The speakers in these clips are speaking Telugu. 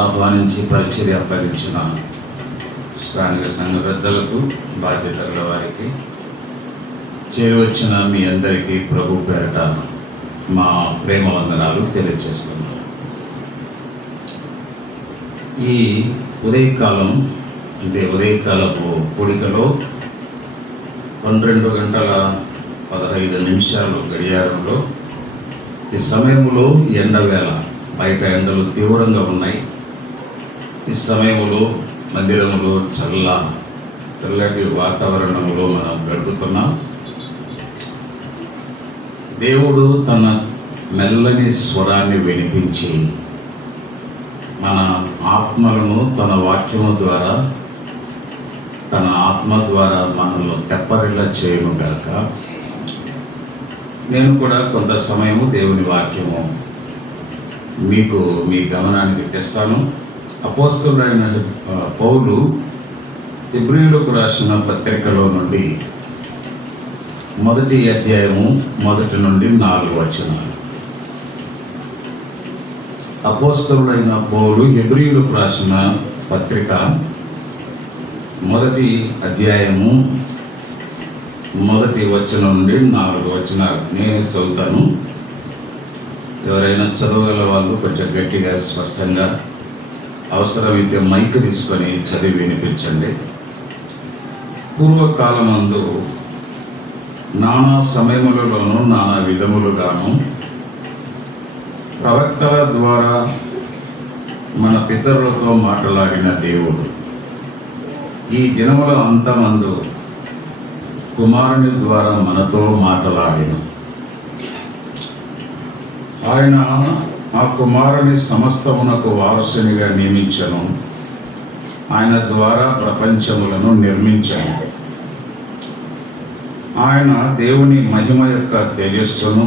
ఆహ్వానించి పరిచర్య అప్పగించిన స్థానిక సంఘ పెద్దలకు, బాధ్యతల వారికి, చేరువచ్చిన మీ అందరికీ ప్రభు పేరట మా ప్రేమ వందనాలు తెలియజేస్తున్నాను. ఈ ఉదయకాలం అంటే ఉదయకాలపు కూడికలో 12:15 గడియారంలో ఈ సమయంలో ఎండవేళ, బయట ఎండలు తీవ్రంగా ఉన్నాయి. ఈ సమయంలో మందిరంలో చల్లటి వాతావరణంలో మనం గడుపుతున్నాం. దేవుడు తన మెల్లని స్వరాన్ని వినిపించి మన ఆత్మలను తన వాక్యము ద్వారా, తన ఆత్మ ద్వారా మనల్ని తెప్పరిల్లా చేయనుగాక. నేను కూడా కొంత సమయము దేవుని వాక్యము మీకు మీ గమనానికి తెస్తాను. అపోస్తలుడైన పౌలు హెబ్రీయులకు రాసిన పత్రికలో నుండి 1వ అధ్యాయము 1 నుండి 4 వచనాలు. అపోస్తలుడైన పౌలు హెబ్రీయులకు రాసిన పత్రిక 1వ అధ్యాయము 1వ వచనం నుండి 4 వచనాలు నేను చదువుతాను. ఎవరైనా చదవగల వాళ్ళు కొంచెం గట్టిగా స్పష్టంగా, అవసరమైతే మైక్ తీసుకొని చదివి వినిపించండి. పూర్వకాలమందు నానా సమయములలోనూ నానా విధములుగాను ప్రవక్తల ద్వారా మన పితరులతో మాట్లాడిన దేవుడు ఈ దినముల అంతమందు కుమారుని ద్వారా మనతో మాట్లాడిన ఆయన ఆ కుమారుని సమస్తమునకు వారసునిగా నియమించను. ఆయన ద్వారా ప్రపంచములను నిర్మించను. ఆయన దేవుని మహిమ యొక్క తేజస్సును,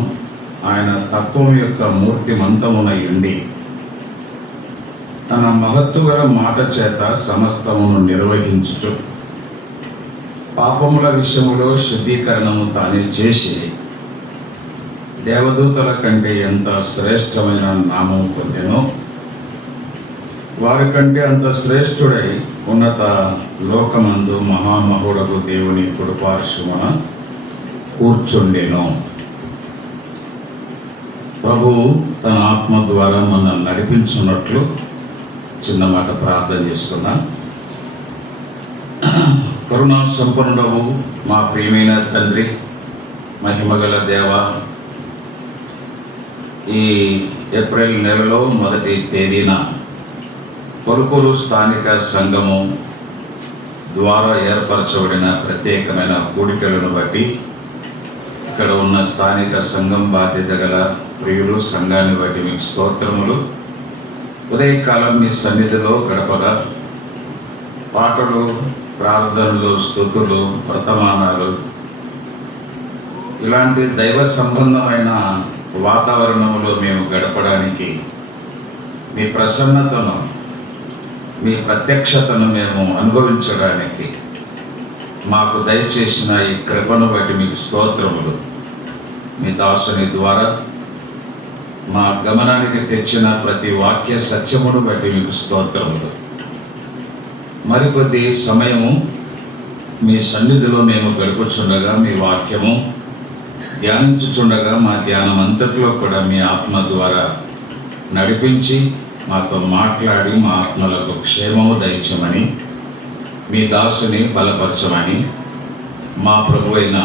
ఆయన తత్వం యొక్క మూర్తిమంతమునై ఉండి తన మహత్తుగల మాట చేత సమస్తమును నిర్వహించుచు పాపముల విషయములో శుద్ధీకరణము తానే చేసి దేవదూతల కంటే ఎంత శ్రేష్టమైన నామం పొందెనో వారి కంటే అంత శ్రేష్ఠుడై ఉన్నత లోకమందు మహామహుడకు దేవుని కుడిపార్శ్వమున కూర్చుండెను. ప్రభువు తన ఆత్మ ద్వారా మనల్ని నడిపించున్నట్లు చిన్న మాట ప్రార్థన చేసుకున్నాం. కరుణా సంపన్నుడవు మా ప్రియమైన తండ్రి, మహిమగల దేవ, ఈ ఏప్రిల్ నెలలో 1వ తేదీన కొరుకూరు స్థానిక సంఘము ద్వారా ఏర్పరచబడిన ప్రత్యేకమైన కూడికలను బట్టి ఇక్కడ ఉన్న స్థానిక సంఘం బాధ్యత గల ప్రియులు, సంఘాన్ని బట్టి మీకు స్తోత్రములు. ఉదయకాలం మీ సన్నిధిలో గడపగా పాటలు, ప్రార్థనలు, స్తుతులు, వర్తమానాలు ఇలాంటి దైవ సంబంధమైన వాతావరణంలో మేము గడపడానికి మీ ప్రసన్నతను, మీ ప్రత్యక్షతను మేము అనుభవించడానికి మాకు దయచేసిన ఈ కృపను బట్టి మీకు స్తోత్రములు. మీ దాసుని ద్వారా మా గమనానికి తెచ్చిన ప్రతి వాక్య సత్యమును బట్టి మీకు స్తోత్రములు. మరికొద్ది సమయము మీ సన్నిధిలో మేము గడుపుచుండగా, మీ వాక్యము ధ్యానించుచుండగా మా ధ్యానం అంతట్లో కూడా మీ ఆత్మ ద్వారా నడిపించి మాతో మాట్లాడి మా ఆత్మలకు క్షేమము దయచమని, మీ దాసుని బలపరచమని మా ప్రభువైన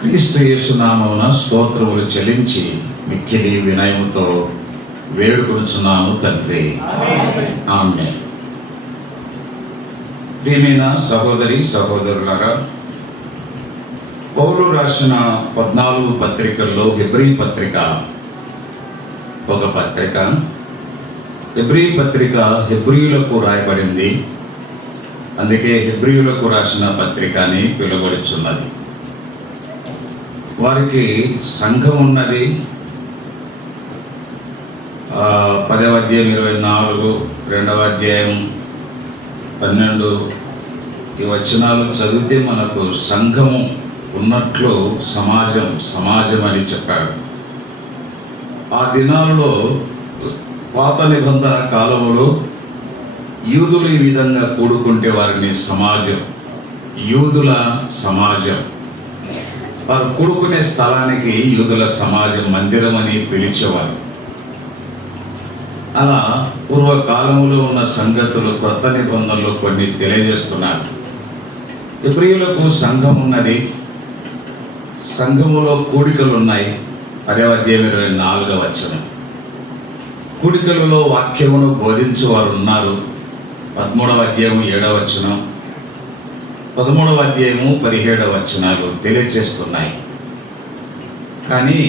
క్రీస్తు యేసు నామమున స్తోత్రములు చెల్లించి మిక్కిలి వినయముతో వేడుకొనుచున్నాము తండ్రి. ఆమేన్. ప్రియమైన సహోదరి సహోదరులారా, పౌలు రాసిన 14 పత్రికల్లో హెబ్రీ పత్రిక ఒక పత్రిక. హెబ్రీ పత్రిక హెబ్రీయులకు రాయబడింది. అందుకే హెబ్రీయులకు రాసిన పత్రిక అని పిలువబడుచున్నది. వారికి సంఘం ఉన్నది. 10వ అధ్యాయం 24, 2వ అధ్యాయం 12 ఈ వచనాలు చదివితే మనకు సంఘము ఉన్నట్లు సమాజం అని చెప్పాడు. ఆ దినాల్లో పాత నిబంధన కాలములో యూదులు ఈ విధంగా కూడుకుంటే వారిని సమాజం, యూదుల సమాజం, వారు కూడుకునే స్థలానికి యూదుల సమాజం, మందిరం అని పిలిచేవారు. అలా పూర్వకాలములో ఉన్న సంగతులు క్రొత్త నిబంధనలు కొన్ని తెలియజేస్తున్నారు. హెబ్రీయులకు సంఘం ఉన్నది, సంఘములో కూడికలు ఉన్నాయి. 10వ అధ్యాయం 24వ వచనం. కూడికలలో వాక్యమును బోధించేవారు ఉన్నారు. 13వ అధ్యాయం 7వ వచనం, 13వ అధ్యాయము 17వ వచనాలు తెలియజేస్తున్నాయి. కానీ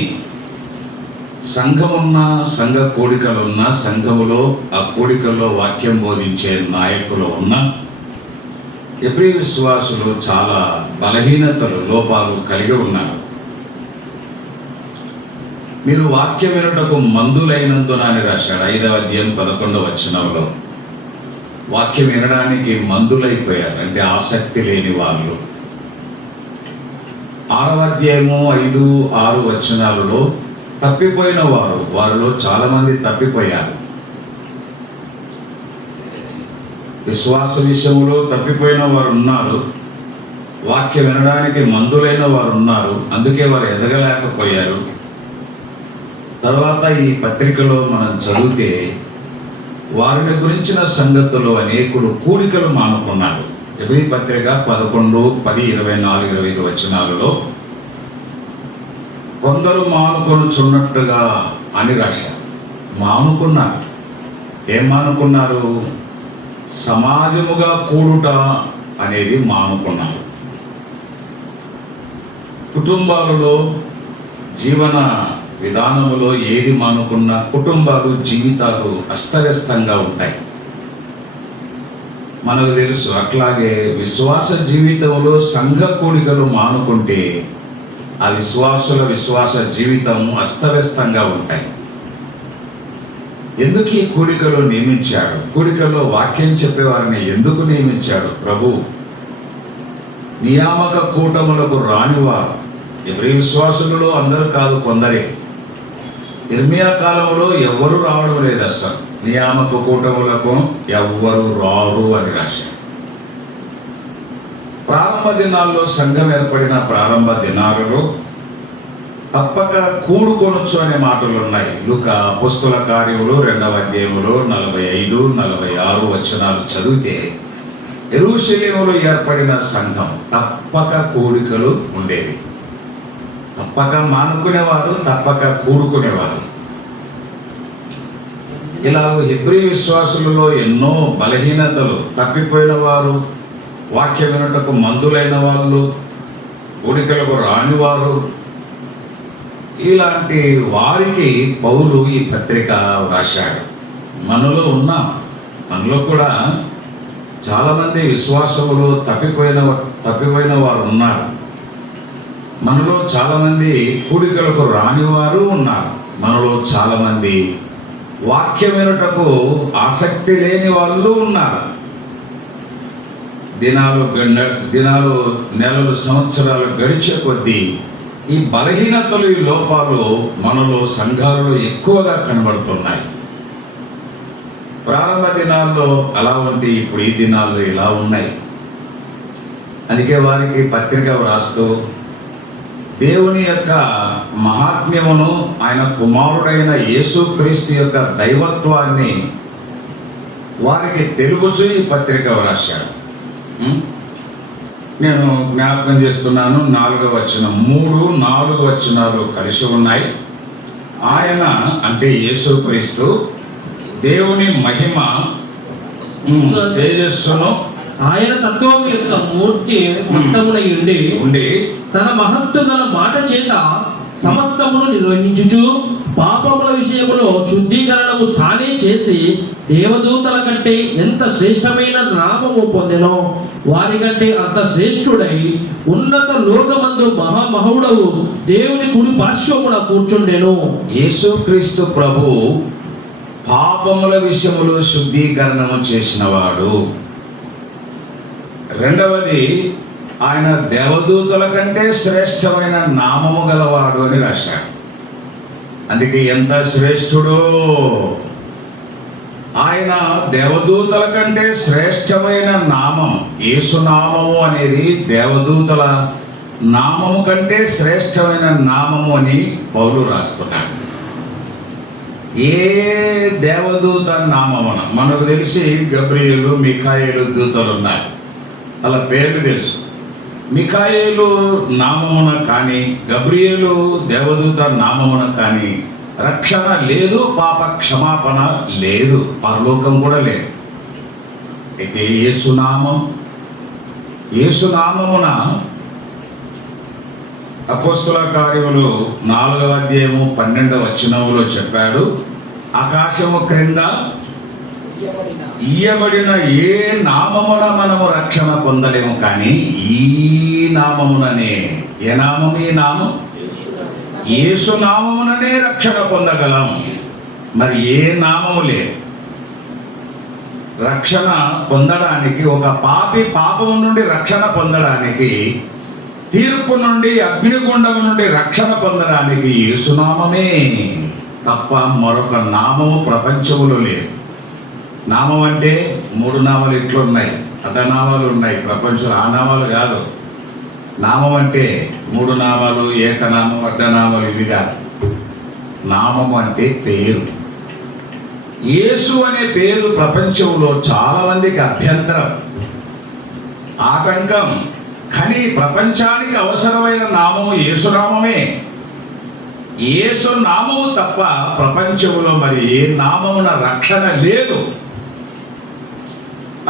సంఘమున్న, సంఘ కూడికలున్న, సంఘములో ఆ కూడికల్లో వాక్యం బోధించే నాయకులు ఉన్న హెబ్రీ విశ్వాసులు చాలా బలహీనతలు, లోపాలు కలిగి ఉన్నారు. మీరు వాక్యం వినుటకు మందులైనందున అని రాశాడు 5వ అధ్యాయం 11వ వచనంలో. వాక్యం వినడానికి మందులైపోయారు, అంటే ఆసక్తి లేని వాళ్ళు. 6వ అధ్యాయము 5, 6 వచనాలలో తప్పిపోయిన వారు, వారిలో చాలా మంది తప్పిపోయారు. విశ్వాస విషయంలో తప్పిపోయిన వారు ఉన్నారు, వాక్యం వినడానికి మందులైన వారు ఉన్నారు, అందుకే వారు ఎదగలేకపోయారు. తర్వాత ఈ పత్రికలో మనం చదివితే వారిని గురించిన సంగతులు అనేకులు కూడికలు మానుకున్నారు. హెబ్రీ పత్రిక 11, 10, 24, 25 వచనాలలో కొందరు మానుకొనుచున్నట్టుగా అని రాశారు. మానుకున్నారు. ఏం మానుకున్నారు? సమాజముగా కూడుట అనేది మానుకున్నారు. కుటుంబాలలో, జీవన విధానములో ఏది మానుకున్నా కుటుంబాలు, జీవితాలు అస్తవ్యస్తంగా ఉంటాయి. మనకు తెలుసు. అట్లాగే విశ్వాస జీవితంలో సంఘ కూడికలు మానుకుంటే ఆ విశ్వాస జీవితము అస్తవ్యస్తంగా ఉంటాయి. ఎందుకు ఈ కూడికలు నియమించాడు? కూడికల్లో వాక్యం చెప్పేవారిని ఎందుకు నియమించాడు ప్రభు? నియామక కూటములకు రానివారు. ఎవరి విశ్వాసులలో అందరూ కాదు, కొందరే. ఇర్మియా కాలంలో ఎవ్వరూ రావడం లేదు. అసలు నియామక కూటములకు ఎవ్వరు రారు అని రాశారు. ప్రారంభ దినాల్లో సంఘం ఏర్పడిన ప్రారంభ దినాలలో తప్పక కూడుకొనొచ్చు అనే మాటలు ఉన్నాయి. లూకా అపోస్తుల కార్యములు 2వ అధ్యాయములో 45, 46 వచనాలు చదివితే యెరూషలేములో ఏర్పడిన సంఘం తప్పక కూడికలు ఉండేవి. తప్పక మానుకునేవారు, తప్పక కూడుకునేవారు. ఇలా హెబ్రీ విశ్వాసులలో ఎన్నో బలహీనతలు, తప్పిపోయిన వారు, వాక్యం వినుటకు మందులైన వాళ్ళు, కూడికలకు రానివారు, ఇలాంటి వారికి పౌలు ఈ పత్రిక రాశాడు. మనలో ఉన్నాం. మనలో కూడా చాలామంది విశ్వాసములు తప్పిపోయిన వారు ఉన్నారు. మనలో చాలామంది కూడికలకు రానివారు ఉన్నారు. మనలో చాలామంది వాక్యం వినుటకు ఆసక్తి లేని వాళ్ళు ఉన్నారు. దినాలు, నెలలు, సంవత్సరాలు గడిచే కొద్దీ ఈ బలహీనతలు, ఈ లోపాలు మనలో, సంఘాలలో ఎక్కువగా కనబడుతున్నాయి. ప్రారంభ దినాల్లో అలా ఉంటే ఇప్పుడు ఈ దినాల్లో ఇలా ఉన్నాయి. అందుకే వారికి పత్రిక వ్రాస్తూ దేవుని యొక్క మహాత్మ్యమును, ఆయన కుమారుడైన యేసుక్రీస్తు యొక్క దైవత్వాన్ని వారికి తెలుగుచూ ఈ పత్రిక వ్రాశాడు. నేను జ్ఞాపకం చేస్తున్నాను. 4వ వచనం, 3, 4 వచనాలు కలిసి ఉన్నాయి. ఆయన అంటే యేసుక్రీస్తు దేవుని మహిమ, తేజస్సును, ఆయన తత్వం యొక్క మూర్తి మొత్తమునై ఉండి తన మహత్తు గల మాట చేత సమస్తమును నిర్వహించుచు పాపముల విషయములో శుద్ధీకరణము తానే చేసి దేవదూతల కంటే ఎంత శ్రేష్టమైన నామము పొందెనో వారి కంటే అంత శ్రేష్ఠుడై ఉన్నత లోకమందు మహామహుడవు దేవుని కుడి పార్శ్వమున కూర్చుండెను. యేసుక్రీస్తు ప్రభు పాపముల విషయములో శుద్ధీకరణము చేసినవాడు. రెండవది, ఆయన దేవదూతల కంటే శ్రేష్టమైన నామము గలవాడు అని రాశాడు. అందుకే ఎంత శ్రేష్ఠుడో ఆయన దేవదూతల కంటే శ్రేష్టమైన నామం. యేసునామము అనేది దేవదూతల నామము కంటే శ్రేష్టమైన నామము అని పౌలు రాస్తున్నాడు. ఏ దేవదూత నామమున మనకు తెలిసి గబ్రియేలు, మిఖాయేలు దూతలు ఉన్నారు, అలా పేర్లు తెలుసు. మిఖాయేలు నామమున కానీ గబ్రియేలు దేవదూత నామమున కానీ రక్షణ లేదు, పాప క్షమాపణ లేదు, పరలోకం కూడా లేదు. అయితే యేసునామమున అపోస్తుల కార్యములు 4వ అధ్యాయము 12వ వచనములో చెప్పాడు, ఆకాశము క్రింద ఇయ్యబడిన ఏ నామమున మనము రక్షణ పొందలేము, కానీ ఈ నామముననే. ఏ నామం? ఈ నామం యేసునామముననే రక్షణ పొందగలం. మరి ఏ నామము లేదు. రక్షణ పొందడానికి, ఒక పాపి పాపము నుండి రక్షణ పొందడానికి, తీర్పు నుండి అగ్నిగుండము నుండి రక్షణ పొందడానికి యేసునామమే తప్ప మరొక నామము ప్రపంచములో లేదు. నామం అంటే 3 నామాలు ఇట్లున్నాయి, అడ్డనామాలు ఉన్నాయి ప్రపంచంలో. ఆ నామాలు కాదు. నామం అంటే 3 నామాలు, ఏకనామం, అడ్డనామాలు, ఇవి కాదు. నామం అంటే పేరు. యేసు అనే పేరు ప్రపంచంలో చాలా మందికి అభ్యంతరం, ఆటంకం. కానీ ప్రపంచానికి అవసరమైన నామము యేసునామమే. యేసు నామము తప్ప ప్రపంచంలో మరి ఏ నామమున రక్షణ లేదు.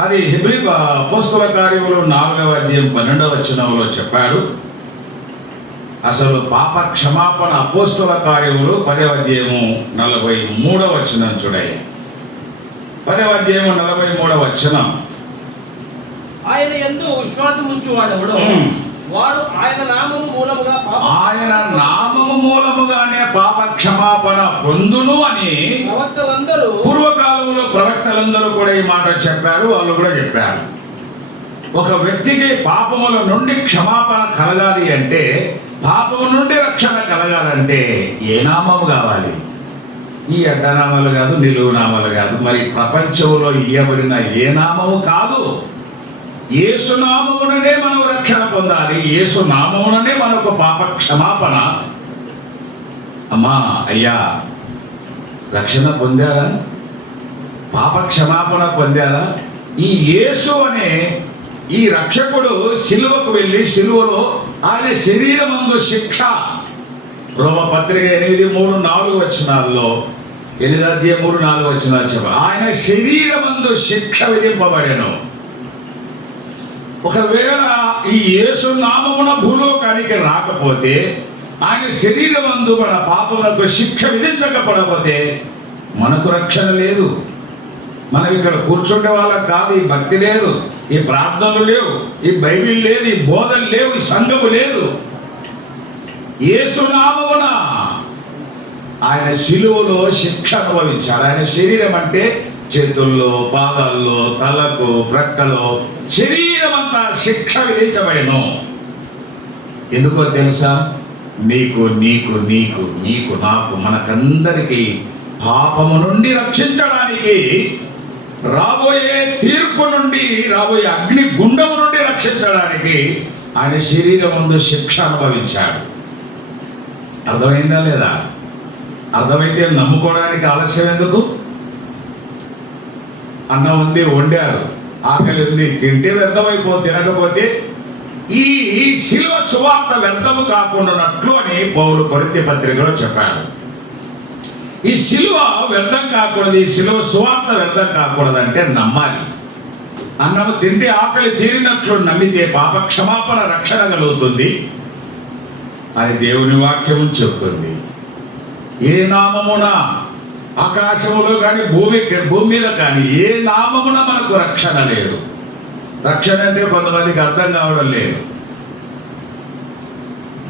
అది హెబ్రీ అపోస్తుల కార్యములు 4వ అధ్యాయం 12వ వచనంలో చెప్పాడు. అసలు పాప క్షమాపణ అపోస్తుల కార్యములు 10వ అధ్యాయము 43వ వచనం చూడండి. 10వ అధ్యాయము 43వ వచనం. ఆయన యందు విశ్వాసం ఉంచువాడెవడో వాడు ఆయన నామము మూలముగానే పాప క్షమాపణ పొందును అని పూర్వకాలంలో ప్రవక్తలందరూ కూడా ఈ మాట చెప్పారు. వాళ్ళు కూడా చెప్పారు, ఒక వ్యక్తికి పాపముల నుండి క్షమాపణ కలగాలి అంటే, పాపము నుండి రక్షణ కలగాలంటే ఏ నామము కావాలి? ఈ అడ్డనామాలు కాదు, నిలువు నామాలు కాదు. మరి ప్రపంచంలో ఇయ్యబడిన ఏ నామము కాదు. యేసునామముననే మనం రక్షణ పొందాలి. యేసునామముననే మనకు పాప క్షమాపణ. అమ్మా, అయ్యా, రక్షణ పొందారా? పాప క్షమాపణ పొందారా? ఈ యేసు అనే ఈ రక్షకుడు సిలువకు వెళ్ళి, సిలువలో ఆయన శరీరమందు శిక్ష, రోమపత్రిక 8:3-4 వచనాల్లో, 8:3-4 వచనాలు చెప్ప, ఆయన శరీరమందు శిక్ష విధింపబడెను. ఒకవేళ ఈ యేసు నామమున భూలోకానికి రాకపోతే, ఆయన శరీరమందు మన పాపములకు శిక్ష విధించకపోతే మనకు రక్షణ లేదు. మనం ఇక్కడ కూర్చుండే వాళ్ళకి కాదు. ఈ భక్తి లేదు, ఈ ప్రార్థనలు లేవు, ఈ బైబిల్ లేదు, ఈ బోధలు లేవు, ఈ సంఘము లేదు. యేసు నామమున ఆయన శిలువలో శిక్ష అనుభవించాడు. ఆయన శరీరం అంటే చేతుల్లో, పాదాల్లో, తలకు, ప్రక్కలో శరీరం అంతా శిక్ష విధించబడెను. ఎందుకో తెలుసా? నీకు నీకు నీకు నీకు నాకు మనకందరికీ పాపము నుండి రక్షించడానికి, రాబోయే తీర్పు నుండి, రాబోయే అగ్ని గుండము నుండి రక్షించడానికి ఆయన శరీరం ముందు శిక్ష అనుభవించాడు. అర్థమైందా లేదా? అర్థమైతే నమ్ముకోవడానికి ఆలస్యం ఎందుకు? అన్నం ఉంది, వండారు, ఆకలి ఉంది, తింటే తినకపోతే ఈ శిలువ సువార్త వ్యర్థము కాకుండానట్లు అని పౌలు కొరింథీ పత్రికలో చెప్పాడు. ఈ శిలువ వ్యర్థం కాకూడదు, ఈ శిలువ సువార్త వ్యర్థం కాకూడదంటే నమ్మాలి. అన్నము తింటే ఆకలి తీరినట్లు నమ్మితే పాప క్షమాపణ, రక్షణ కలుగుతుంది అని దేవుని వాక్యం చెబుతుంది. ఏ నామమున, ఆకాశములో కానీ భూమి మీద కానీ ఏ నామమున మనకు రక్షణ లేదు. రక్షణ అంటే కొంతమందికి అర్థం కావడం లేదు.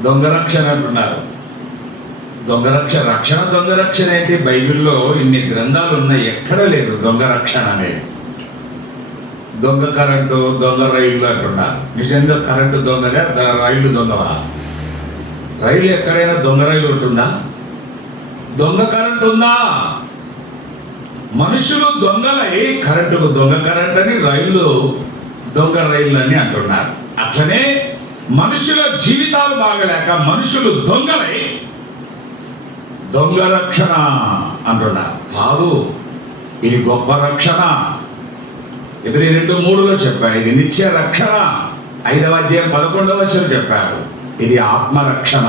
దొంగ రక్షణ అంటున్నారు. దొంగ రక్షణ దొంగ రక్షణ ఏంటి? బైబిల్లో ఇన్ని గ్రంథాలు ఉన్నాయి, ఎక్కడ లేదు దొంగ రక్షణ అనేది. దొంగ కరెంటు, దొంగ రైళ్లు అంటున్నారు. నిజంగా కరెంటు దొంగదే, రైళ్లు దొంగవా? రైలు ఎక్కడైనా దొంగ రైలు ఉంటుందా? దొంగ కరెంటు ఉందా? మనుషులు దొంగలై కరెంటుకు దొంగ కరెంట్ అని, రైళ్ళు దొంగ రైళ్ళు అని అంటున్నారు. అట్లనే మనుషుల జీవితాలు బాగలేక మనుషులు దొంగలై దొంగ రక్షణ అంటున్నారు. కాదు, ఇది గొప్ప రక్షణ. Hebrews 2:3 చెప్పాడు, ఇది నిత్య రక్షణ. 5వ అధ్యాయం 11వ వచనం చెప్పాడు, ఇది ఆత్మరక్షణ.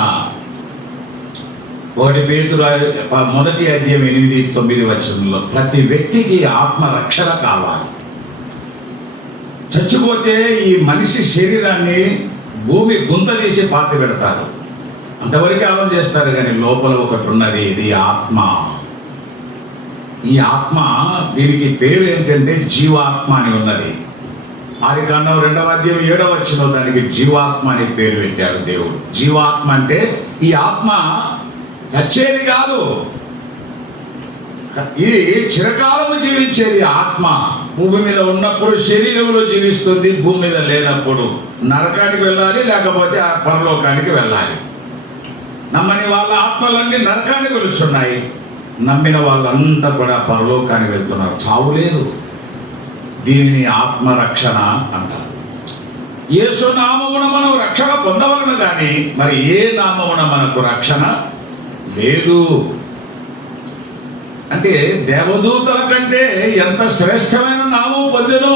1 పేతురు 1వ అధ్యాయం 8-9 వచనంలో ప్రతి వ్యక్తికి ఆత్మరక్షణ కావాలి. చచ్చిపోతే ఈ మనిషి శరీరాన్ని భూమి గుంత తీసి పాతి పెడతారు, అంతవరకు ఆలోచన చేస్తారు. కానీ లోపల ఒకటి ఉన్నది, ఇది ఆత్మ. ఈ ఆత్మ, దీనికి పేరు ఏంటంటే జీవాత్మ అని ఉన్నది. ఆదికాండం 2వ అధ్యాయం 7వ వచనంలో దానికి జీవాత్మ అని పేరు పెట్టాడు దేవుడు. జీవాత్మ అంటే ఈ ఆత్మ చచ్చేది కాదు, ఇది చిరకాలము జీవించేది ఆత్మ. భూమి మీద ఉన్నప్పుడు శరీరంలో జీవిస్తుంది, భూమి మీద లేనప్పుడు నరకానికి వెళ్ళాలి, లేకపోతే ఆ పరలోకానికి వెళ్ళాలి. నమ్మని వాళ్ళ ఆత్మలన్నీ నరకానికి వెళుతున్నాయి, నమ్మిన వాళ్ళంతా కూడా పరలోకానికి వెళ్తున్నారు. చావు లేదు. దీనిని ఆత్మరక్షణ అంటారు. యేసు నామమున మనం రక్షణ పొందవలను, కానీ మరి ఏ నామమున మనకు రక్షణ లేదు. అంటే దేవదూతల కంటే ఎంత శ్రేష్టమైన నామం పొందెను.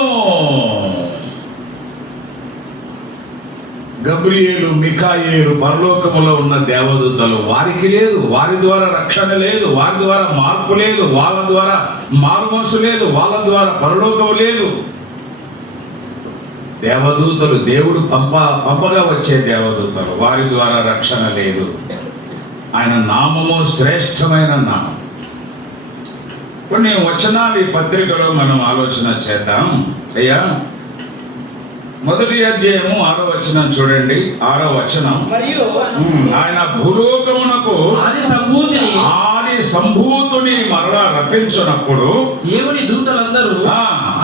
గబ్రియేలు, మిఖాయేలు పరలోకములో ఉన్న దేవదూతలు, వారికి లేదు, వారి ద్వారా రక్షణ లేదు, వారి ద్వారా మార్పు లేదు, వాళ్ళ ద్వారా మారుమనసు లేదు, వాళ్ళ ద్వారా పరలోకము లేదు. దేవదూతలు దేవుడు పంపగా వచ్చే దేవదూతలు, వారి ద్వారా రక్షణ లేదు. ఆయన నామము శ్రేష్టమైన నామం. కొన్ని వచనాలు ఈ పత్రికలో మనం ఆలోచన చేద్దాం. అయ్యా, 1వ అధ్యాయము 6వ వచనం చూడండి. 6వ వచనం, మరియు ఆయన భూలోకమునకు ఆది సంభూతుని మరలా రప్పించునప్పుడు దేవుని దూతలందరూ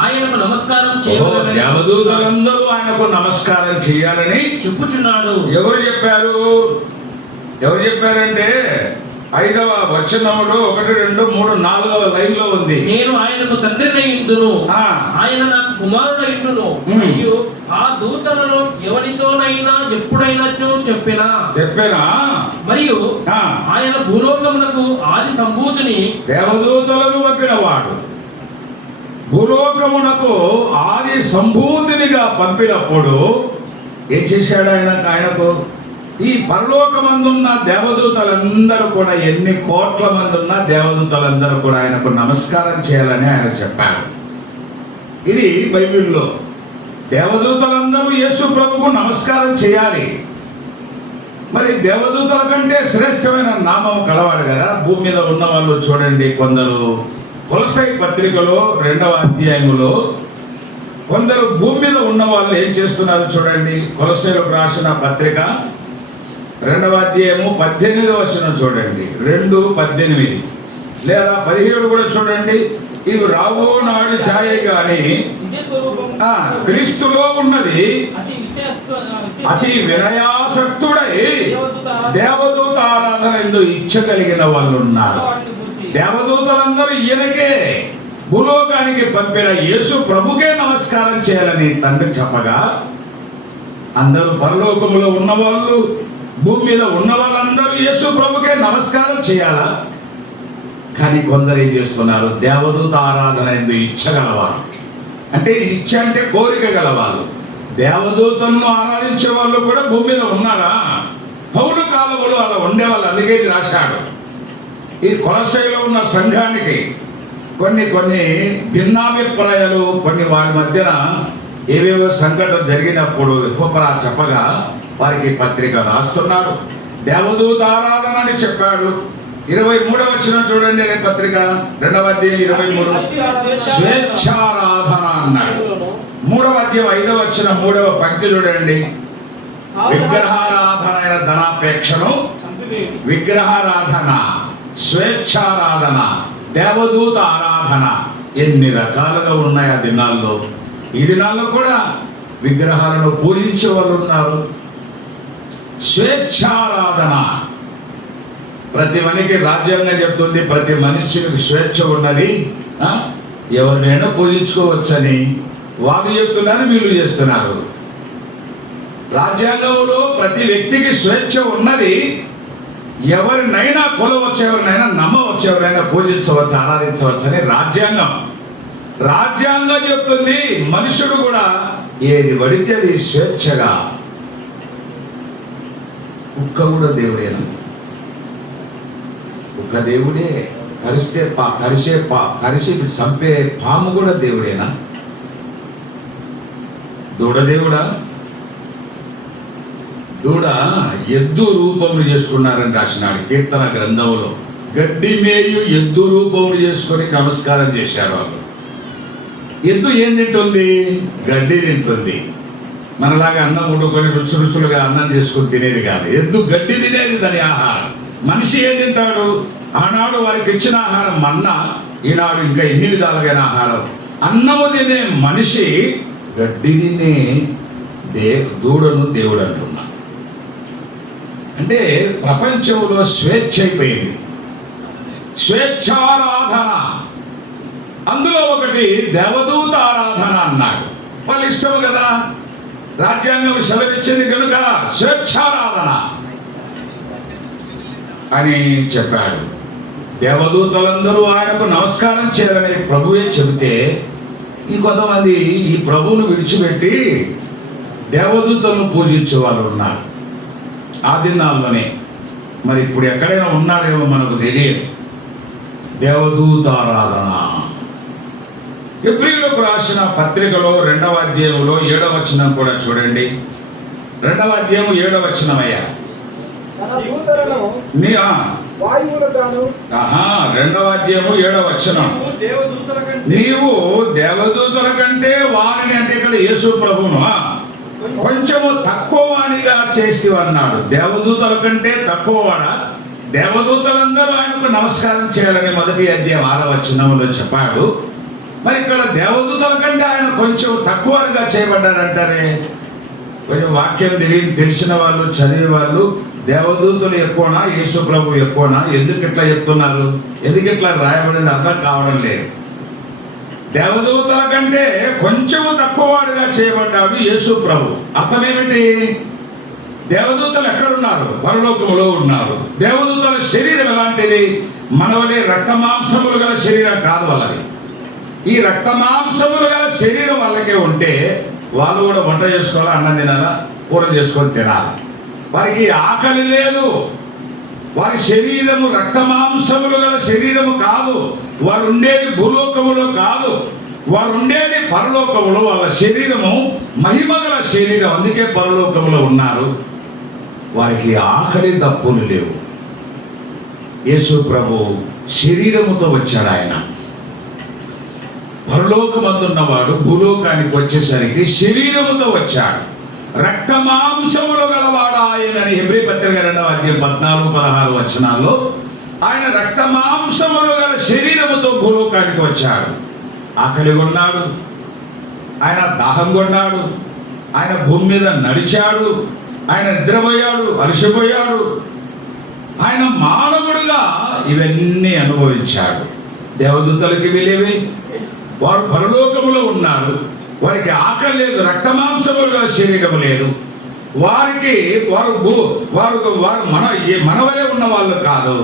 ఆయనకు నమస్కారం చేయాలని, దేవదూతలందరూ ఆయనకు నమస్కారం చేయాలని చెప్పుచున్నాడు. ఎవరు చెప్పారంటే 5వ వచనములో 1, 2, 3, 4వ లైన్లో ఉంది. నేను ఆయనకు తండ్రినై ఇందును, ఆయన నాకు కుమారుడై ఇందును, మరియు ఆ దూతలను ఎవరితోనైనా ఎప్పుడైనా చెప్పినా మరియు ఆయన భూలోకమునకు ఆది సంభూతిని, దేవదూతలను పంపినవాడు భూలోకమునకు ఆది సంభూతినిగా పంపినప్పుడు ఏం చేశాడు ఆయనకు? ఈ పరలోకమందున్న దేవదూతలందరూ కూడా, ఎన్ని కోట్ల మంది ఉన్న దేవదూతలందరూ కూడా ఆయనకు నమస్కారం చేయాలని ఆయన చెప్పాడు. ఇది బైబిల్లో. దేవదూతలందరూ యేసు ప్రభుకు నమస్కారం చేయాలి. మరి దేవదూతల కంటే శ్రేష్టమైన నామం కలవాడు కదా. భూమి మీద ఉన్న వాళ్ళు చూడండి, కొందరు కొలసై పత్రికలో 2వ అధ్యాయములో కొందరు భూమి మీద ఉన్న వాళ్ళు ఏం చేస్తున్నారు చూడండి. కొలసైలకు రాసిన పత్రిక 2వ అధ్యాయము 18వ వచనం చూడండి. 2:18 లేదా 17 కూడా చూడండి. ఇవి రాబో నాడు ఛాయ గాని క్రీస్తులో ఉన్నది అతి వినయాసక్తుడై దేవదూత ఆరాధన ఎందు ఇచ్చ కలిగిన వాళ్ళు ఉన్నారు. దేవదూతలందరూ ఈయనకే, భూలోకానికి పంపిన యేసు ప్రభుకే నమస్కారం చేయాలని తండ్రి చెప్పగా, అందరూ పరలోకములో ఉన్నవాళ్ళు, భూమి మీద ఉన్న వాళ్ళందరూ యేసు ప్రభుకే నమస్కారం చేయాలా? కానీ కొందరు ఏం చేస్తున్నారు? దేవదూత ఆరాధన ఎందు ఇచ్చగలవారు. అంటే ఇచ్చ అంటే కోరిక గలవాళ్ళు. దేవదూతలను ఆరాధించే వాళ్ళు కూడా భూమి మీద ఉన్నారా? పౌలు కాలంలో అలా ఉండేవాళ్ళు. అందుకే ఇది రాశాడు. ఈ కొలస్సైలో ఉన్న సంఘానికి కొన్ని భిన్నాభిప్రాయాలు, కొన్ని వారి మధ్యన ఏవేవో సంఘటన జరిగినప్పుడు ఎఫ్రా చెప్పగా వారికి పత్రిక రాస్తున్నాడు. దేవదూత ఆరాధన అని చెప్పాడు. 23వ వచనం చూడండి. అదే పత్రిక 2వ అధ్యాయం 23 స్వేచ్ఛారాధన అన్నాడు. 3వ అధ్యాయం 5వ వచనం 3వ పంక్తి చూడండి. విగ్రహారాధన అయిన ధనాపేక్షను, విగ్రహారాధన, స్వేచ్ఛారాధన, దేవదూత ఆరాధన ఎన్ని రకాలుగా ఉన్నాయి ఆ దినాల్లో. ఈ దినాల్లో కూడా విగ్రహాలను పూజించే వాళ్ళు ఉన్నారు. స్వేచ్ఛారాధన, ప్రతి మనిషికి రాజ్యాంగం చెప్తుంది, ప్రతి మనిషికి స్వేచ్ఛ ఉన్నది. ఎవరినైనా పూజించుకోవచ్చని వారు చెప్తున్నారు, వీళ్ళు చేస్తున్నారు. రాజ్యాంగంలో ప్రతి వ్యక్తికి స్వేచ్ఛ ఉన్నది. ఎవరినైనా కొలవచ్చు, ఎవరినైనా నమ్మవచ్చు, ఎవరైనా పూజించవచ్చు, ఆరాధించవచ్చు అని రాజ్యాంగం చెప్తుంది. మనుషుడు కూడా ఏది పడితే అది స్వేచ్ఛగా. కుక్క కూడా దేవుడేనా? కుక్క దేవుడే. కరిసి చంపే పాము కూడా దేవుడేనా? దూడ దేవుడా? దూడ ఎద్దు రూపములు చేసుకున్నారని రాసినాడు కీర్తన గ్రంథంలో. గడ్డి మేయు ఎద్దు రూపములు చేసుకొని నమస్కారం చేశారు వాళ్ళు. ఎద్దు ఏం తింటుంది? గడ్డి తింటుంది. మనలాగా అన్నం వండుకొని రుచులుగా అన్నం చేసుకుని తినేది కాదు. ఎద్దు గడ్డి తినేది, దాని ఆహారం. మనిషి ఏం తింటాడు? ఆనాడు వారికి ఇచ్చిన ఆహారం మన్నా, ఈనాడు ఇంకా ఎన్ని విధాలుగైన ఆహారం. అన్నము తినే మనిషి గడ్డి తినే దూడను దేవుడు అంటున్నా. అంటే ప్రపంచంలో స్వేచ్ఛ అయిపోయింది, స్వేచ్ఛారాధన. అందులో ఒకటి దేవదూత ఆరాధన అన్నాడు. వాళ్ళ ఇష్టం కదా, రాజ్యాంగం సెలవిచ్చింది కనుక స్వేచ్ఛారాధన అని చెప్పాడు. దేవదూతలందరూ ఆయనకు నమస్కారం చేయాలని ప్రభువే చెబితే కొంతమంది ఈ ప్రభువును విడిచిపెట్టి దేవదూతలను పూజించే వాళ్ళు ఉన్నారు ఆ దినాల్లోనే. మరి ఇప్పుడు ఎక్కడైనా ఉన్నారేమో మనకు తెలియదు. దేవదూతారాధన. ఎబ్రీయులకు రాసిన పత్రికలో 2వ అధ్యాయంలో 7వ వచనం కూడా చూడండి. 2వ అధ్యాయం 7వ వచనం అయ్యా. 2వ అధ్యాయము 7వ వచనం. నీవు దేవదూతల కంటే వారిని, అంటే ఇక్కడ యేసు ప్రభువును కొంచెము తక్కువ వాణిగా చేస్తేవన్నాడు. దేవదూతల కంటే తక్కువవాడా? దేవదూతలందరూ ఆయనకు నమస్కారం చేయాలని 1వ అధ్యాయం 6వ వచనంలో చెప్పాడు. మరి ఇక్కడ దేవదూతల కంటే ఆయన కొంచెం తక్కువగా చేయబడ్డారంటారే. కొంచెం వాక్యం తెలిసిన వాళ్ళు, చదివే వాళ్ళు, దేవదూతలు ఎక్కువనా యేసు ప్రభు ఎక్కువనా, ఎందుకు ఇట్లా చెప్తున్నారు, ఎందుకు ఇట్లా రాయబడింది అర్థం కావడం లేదు. దేవదూతల కంటే కొంచెము తక్కువవాడుగా చేయబడ్డాడు యేసు ప్రభు. అర్థమేమిటి? దేవదూతలు ఎక్కడున్నారు? పరలోకములో ఉన్నారు. దేవదూతల శరీరం ఎలాంటిది? మనవలే రక్తమాంసములు గల శరీరం కాదు వాళ్ళది. ఈ రక్తమాంసములు గల శరీరం వాళ్ళకే ఉంటే వాళ్ళు కూడా వంట చేసుకోవాలా, అన్నం తినాలా, కూర చేసుకొని తినాలి. వారికి ఆకలి లేదు. వారి శరీరము రక్తమాంసములు గల శరీరము కాదు. వారు ఉండేది భూలోకములో కాదు, వారు ఉండేది పరలోకములో. వాళ్ళ శరీరము మహిమ గల శరీరం, అందుకే పరలోకములో ఉన్నారు. వారికి ఆకలి దప్పులు లేవు. యేసు ప్రభు శరీరముతో వచ్చాడు. ఆయన పరలోకమందున్నవాడు భూలోకానికి వచ్చేసరికి శరీరముతో వచ్చాడు. రక్తమాంసములు గలవాడు ఆయనని హెబ్రీ పత్రిక 2వ అధ్యాయం 14-16 వచనాల్లో ఆయన రక్తమాంసములు గల శరీరముతో భూలోకానికి వచ్చాడు. ఆకలి కొన్నాడు, ఆయన దాహం కొన్నాడు, ఆయన భూమి మీద నడిచాడు, ఆయన నిద్రపోయాడు, అలసిపోయాడు. ఆయన మానవుడుగా ఇవన్నీ అనుభవించాడు. దేవదూతలకి వెళ్ళేవి, వారు పరలోకములో ఉన్నారు. వారికి ఆకలి లేదు, రక్తమాంసములు గల శరీరము లేదు. వారికి వారు మనవలే ఉన్న వాళ్ళు కాదు.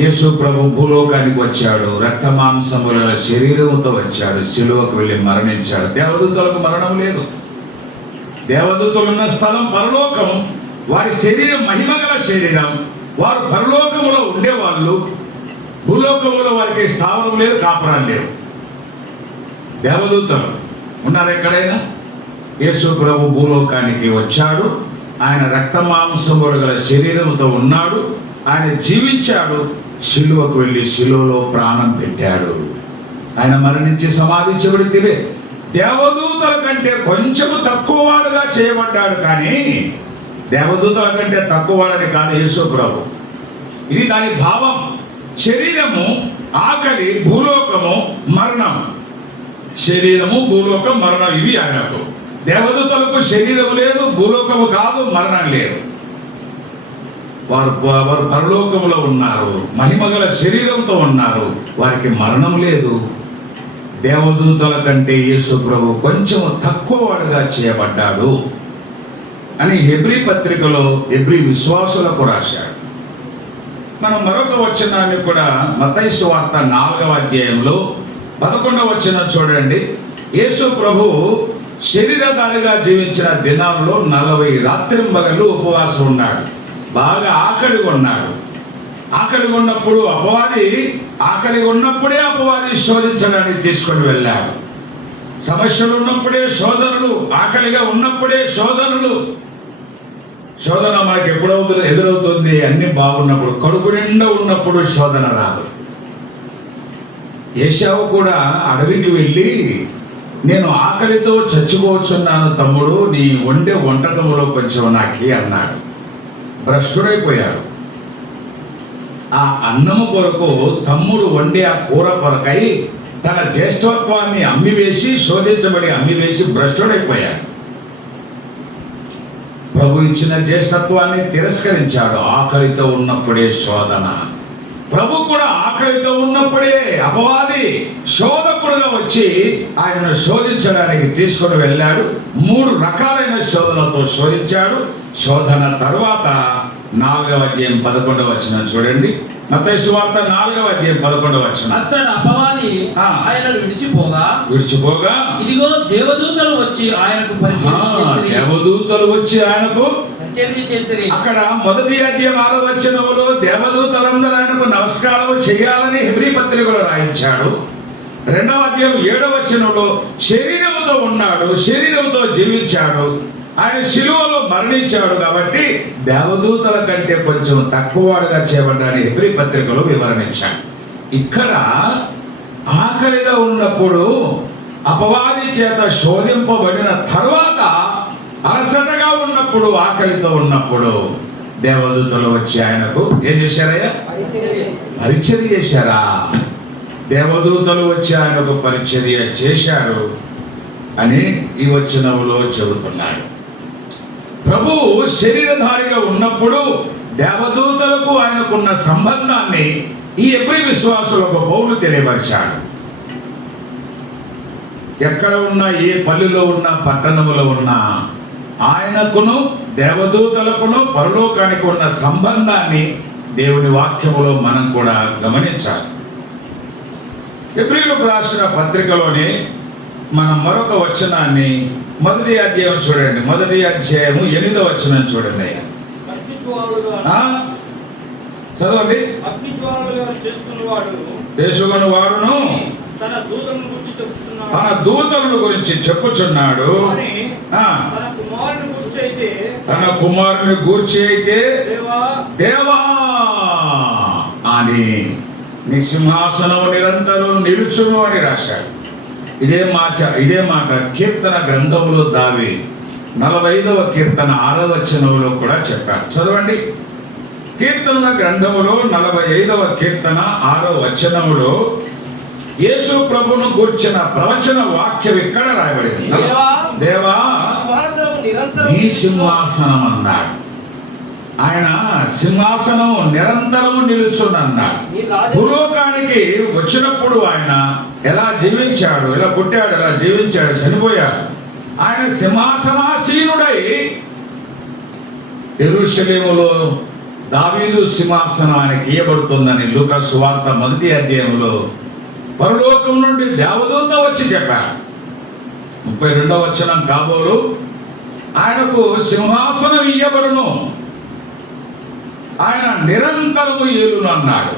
యేసు ప్రభు భూలోకానికి వచ్చాడు, రక్తమాంసముల శరీరముతో వచ్చాడు, సిలువకు వెళ్ళి మరణించాడు. దేవదూతలకు మరణం లేదు. దేవదూతలున్న స్థలం పరలోకం. వారి శరీరం మహిమగల శరీరం. వారు పరలోకములో ఉండేవాళ్ళు. భూలోకములో వారికి స్థావరం లేదు, కాపురాలు లేవు. దేవదూతలు ఉన్నారు ఎక్కడైనా. యేసు ప్రభు భూలోకానికి వచ్చాడు. ఆయన రక్తమాంసములు గల శరీరముతో ఉన్నాడు. ఆయన జీవించాడు. శిలువకు వెళ్ళి శిలువలో ప్రాణం పెట్టాడు. ఆయన మరణించి సమాధి చేయబడితే దేవదూతల కంటే కొంచెము తక్కువవాడుగా చేయబడ్డాడు. కానీ దేవదూతల కంటే తక్కువవాడని కాదు యేసు ప్రభు. ఇది దాని భావం. శరీరము, ఆకలి, భూలోకము, మరణం. శరీరము, భూలోకం, మరణం, ఇవి ఆయనకు. దేవదూతలకు శరీరము లేదు, భూలోకము కాదు, మరణం లేదు. వారు పరలోకములో ఉన్నారు, మహిమగల శరీరంతో ఉన్నారు, వారికి మరణం లేదు. దేవదూతల కంటే యేసు ప్రభు కొంచెం తక్కువ వాడుగా చేయబడ్డాడు అని హెబ్రీ పత్రికలో హెబ్రీ విశ్వాసులకు రాశాడు. మనం మరొక వచనాన్ని కూడా మత్తయి సువార్త 4వ అధ్యాయంలో 11వ వచనం చూడండి. యేసు ప్రభు శరీరధారిగా జీవించిన దినాల్లో 40 రాత్రింబగళ్ళు ఉపవాసం ఉన్నాడు. బాగా ఆకలిగా ఉన్నాడు. ఆకలిగా ఉన్నప్పుడు అపవాది శోధించడానికి తీసుకొని వెళ్ళాడు. సమస్యలు ఉన్నప్పుడే శోధనలు, ఆకలిగా ఉన్నప్పుడే శోధనలు. శోధన మనకి ఎప్పుడవుతుంది? ఎదురవుతుంది అన్ని బాగున్నప్పుడు. కడుపు నిండా ఉన్నప్పుడు శోధన రాదు. ఏశావు కూడా అడవికి వెళ్ళి, నేను ఆకలితో చచ్చిపోవచ్చున్నాను తమ్ముడు, నీ వండే వంటకములో కొంచెం నాకి అన్నాడు. భ్రష్టుడైపోయాడు. ఆ అన్నము కొరకు తమ్ముడు వండే ఆ కూర కొరకై తన జ్యేష్ఠత్వాన్ని అమ్మివేసి, శోధించబడి అమ్మివేసి భ్రష్టుడైపోయాడు. ప్రభు ఇచ్చిన జ్యేష్ఠత్వాన్ని తిరస్కరించాడు. ఆకలితో ఉన్నప్పుడే శోధన. ప్రభు కూడా ఆకలితో ఉన్నప్పుడే అపవాది శోధకుడుగా వచ్చి ఆయనను శోధించడానికి తీసుకొని వెళ్ళాడు. 3 రకాలైన శోధనతో శోధించాడు. శోధన తరువాత 4వ అధ్యాయం 11వ వచనం చూడండి. మత్తయి సువార్త 4వ అధ్యాయం 11వ వచనం. అతడు అపవాది ఆయనను విడిచిపోగా ఇదిగో దేవదూతలు వచ్చి ఆయనకు పరిచర్య చేసిరి. అక్కడ 1వ అధ్యాయం 6వ వచనంలో దేవదూతలందరూ ఆయనకు నమస్కారం చేయాలని హెబ్రీ పత్రికలో రాయించాడు. 2వ అధ్యాయం 7వ వచనంలో శరీరంతో ఉన్నాడు, శరీరంతో జీవించాడు, ఆయన శిలువలో మరణించాడు కాబట్టి దేవదూతల కంటే కొంచెం తక్కువగా చేయబడ్డాడని హెబ్రీ పత్రికలో వివరణించాడు. ఇక్కడ ఆకలిగా ఉన్నప్పుడు, అపవాది చేత శోధింపబడిన తర్వాత, అలసటగా ఉన్నప్పుడు, ఆకలితో ఉన్నప్పుడు దేవదూతలు వచ్చి ఆయనకు ఏం చేశారయ్యా? పరిచర్య చేశారా? దేవదూతలు వచ్చి ఆయనకు పరిచర్య చేశారు అని ఈ వచనంలో చెబుతున్నాడు. ప్రభు శరీరధారిగా ఉన్నప్పుడు దేవదూతలకు ఆయనకున్న సంబంధాన్ని ఈ హెబ్రీ విశ్వాసులకు పౌలు తెలియపరిచాడు. ఎక్కడ ఉన్నా, ఏ పల్లెలో ఉన్నా, పట్టణములో ఉన్నా, ఆయనకును దేవదూతలకును పరలోకానికి ఉన్న సంబంధాన్ని దేవుని వాక్యములో మనం కూడా గమనించాలి. హెబ్రీయులకు రాసిన పత్రికలోనే మనం మరొక వచనాన్ని 1వ అధ్యాయం చూడండి. 1వ అధ్యాయము 8వ వచనం చూడండి. చదవండి. చేసుకుని వాడును తన దూతలను గురించి చెప్పుచున్నాడు. తన కుమారుని గూర్చి అయితే దేవా అని నీ సింహాసనం నిరంతరం నిలుచును అని రాశాడు. ఇదే మాట కీర్తన గ్రంథంలో దావీదు 45వ కీర్తన 6వ వచనంలో కూడా చెప్పారు. చదవండి. కీర్తనల గ్రంథములో 45వ కీర్తన 6వ వచనములో యేసు ప్రభును గూర్చిన ప్రవచన వాక్యం ఇక్కడ రాయబడింది. దేవా నీ సింహాసనం అన్నాడు. ఆయన సింహాసనం నిరంతరము నిలుచునన్నాడు. భూలోకానికి వచ్చినప్పుడు ఆయన ఎలా జీవించాడు, ఎలా పుట్టాడు, ఎలా జీవించాడు, చనిపోయాడు. ఆయన సింహాసనాసీనుడై యెరూషలేములో దావీదు సింహాసనం ఆయనకి ఇయ్యబడుతుందని లూకా సువార్త 1వ అధ్యాయంలో పరలోకం నుండి దేవదూత వచ్చి చెప్పాడు. 32వ వచనం కాబోలు ఆయనకు సింహాసనం ఇయ్యబడును, ఆయన నిరంతరము ఏలును అన్నాడు.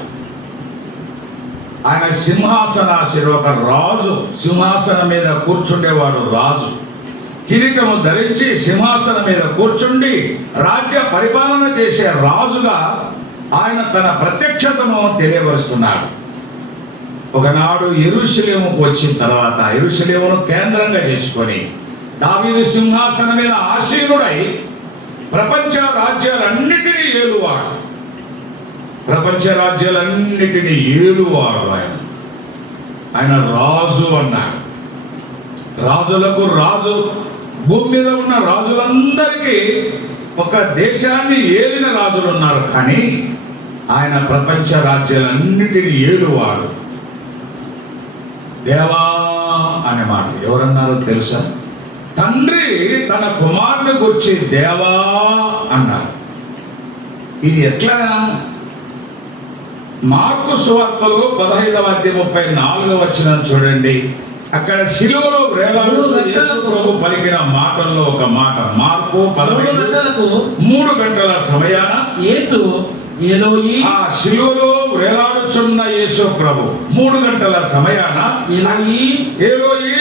ఆయన సింహాసనాశీనుడు, ఒక రాజు. సింహాసనం మీద కూర్చుండేవాడు రాజు. కిరీటము ధరించి సింహాసనం మీద కూర్చుండి రాజ్య పరిపాలన చేసే రాజుగా ఆయన తన ప్రత్యక్షతను తెలియపరుస్తున్నాడు. ఒకనాడు యెరూషలేముకు వచ్చిన తర్వాత, యెరూషలేమును కేంద్రంగా చేసుకొని దావీదు సింహాసనం మీద ఆసీనుడై ప్రపంచ రాజ్యాలన్నిటినీ ఏలువాడు. ప్రపంచ రాజ్యాలన్నిటినీ ఏలువాడు ఆయన రాజు అన్నాడు. రాజులకు రాజు. భూమి మీద ఉన్న రాజులందరికీ ఒక దేశాన్ని ఏలిన రాజులు ఉన్నారు, కానీ ఆయన ప్రపంచ రాజ్యాలన్నిటిని ఏలువాడు. దేవా అనే మాట ఎవరన్నారో తెలుసా? తండ్రి తన కుమారుని గురించి దేవా అన్నారు. ఇది ఎట్లా? మార్కు సువార్తలో 15వ అధ్యాయం 34వ వచనం చూడండి. అక్కడ శిలువలో వేలాడుతూ యేసు ప్రభు పలికిన మాటల్లో ఒక మాట. మార్కు 15 3 గంటల సమయాన యేసు ఎలోయి, ఆ శిలువలో వేలాడుచున్న యేసు ప్రభు 3 గంటల సమయాన ఎలోయి ఏలోయి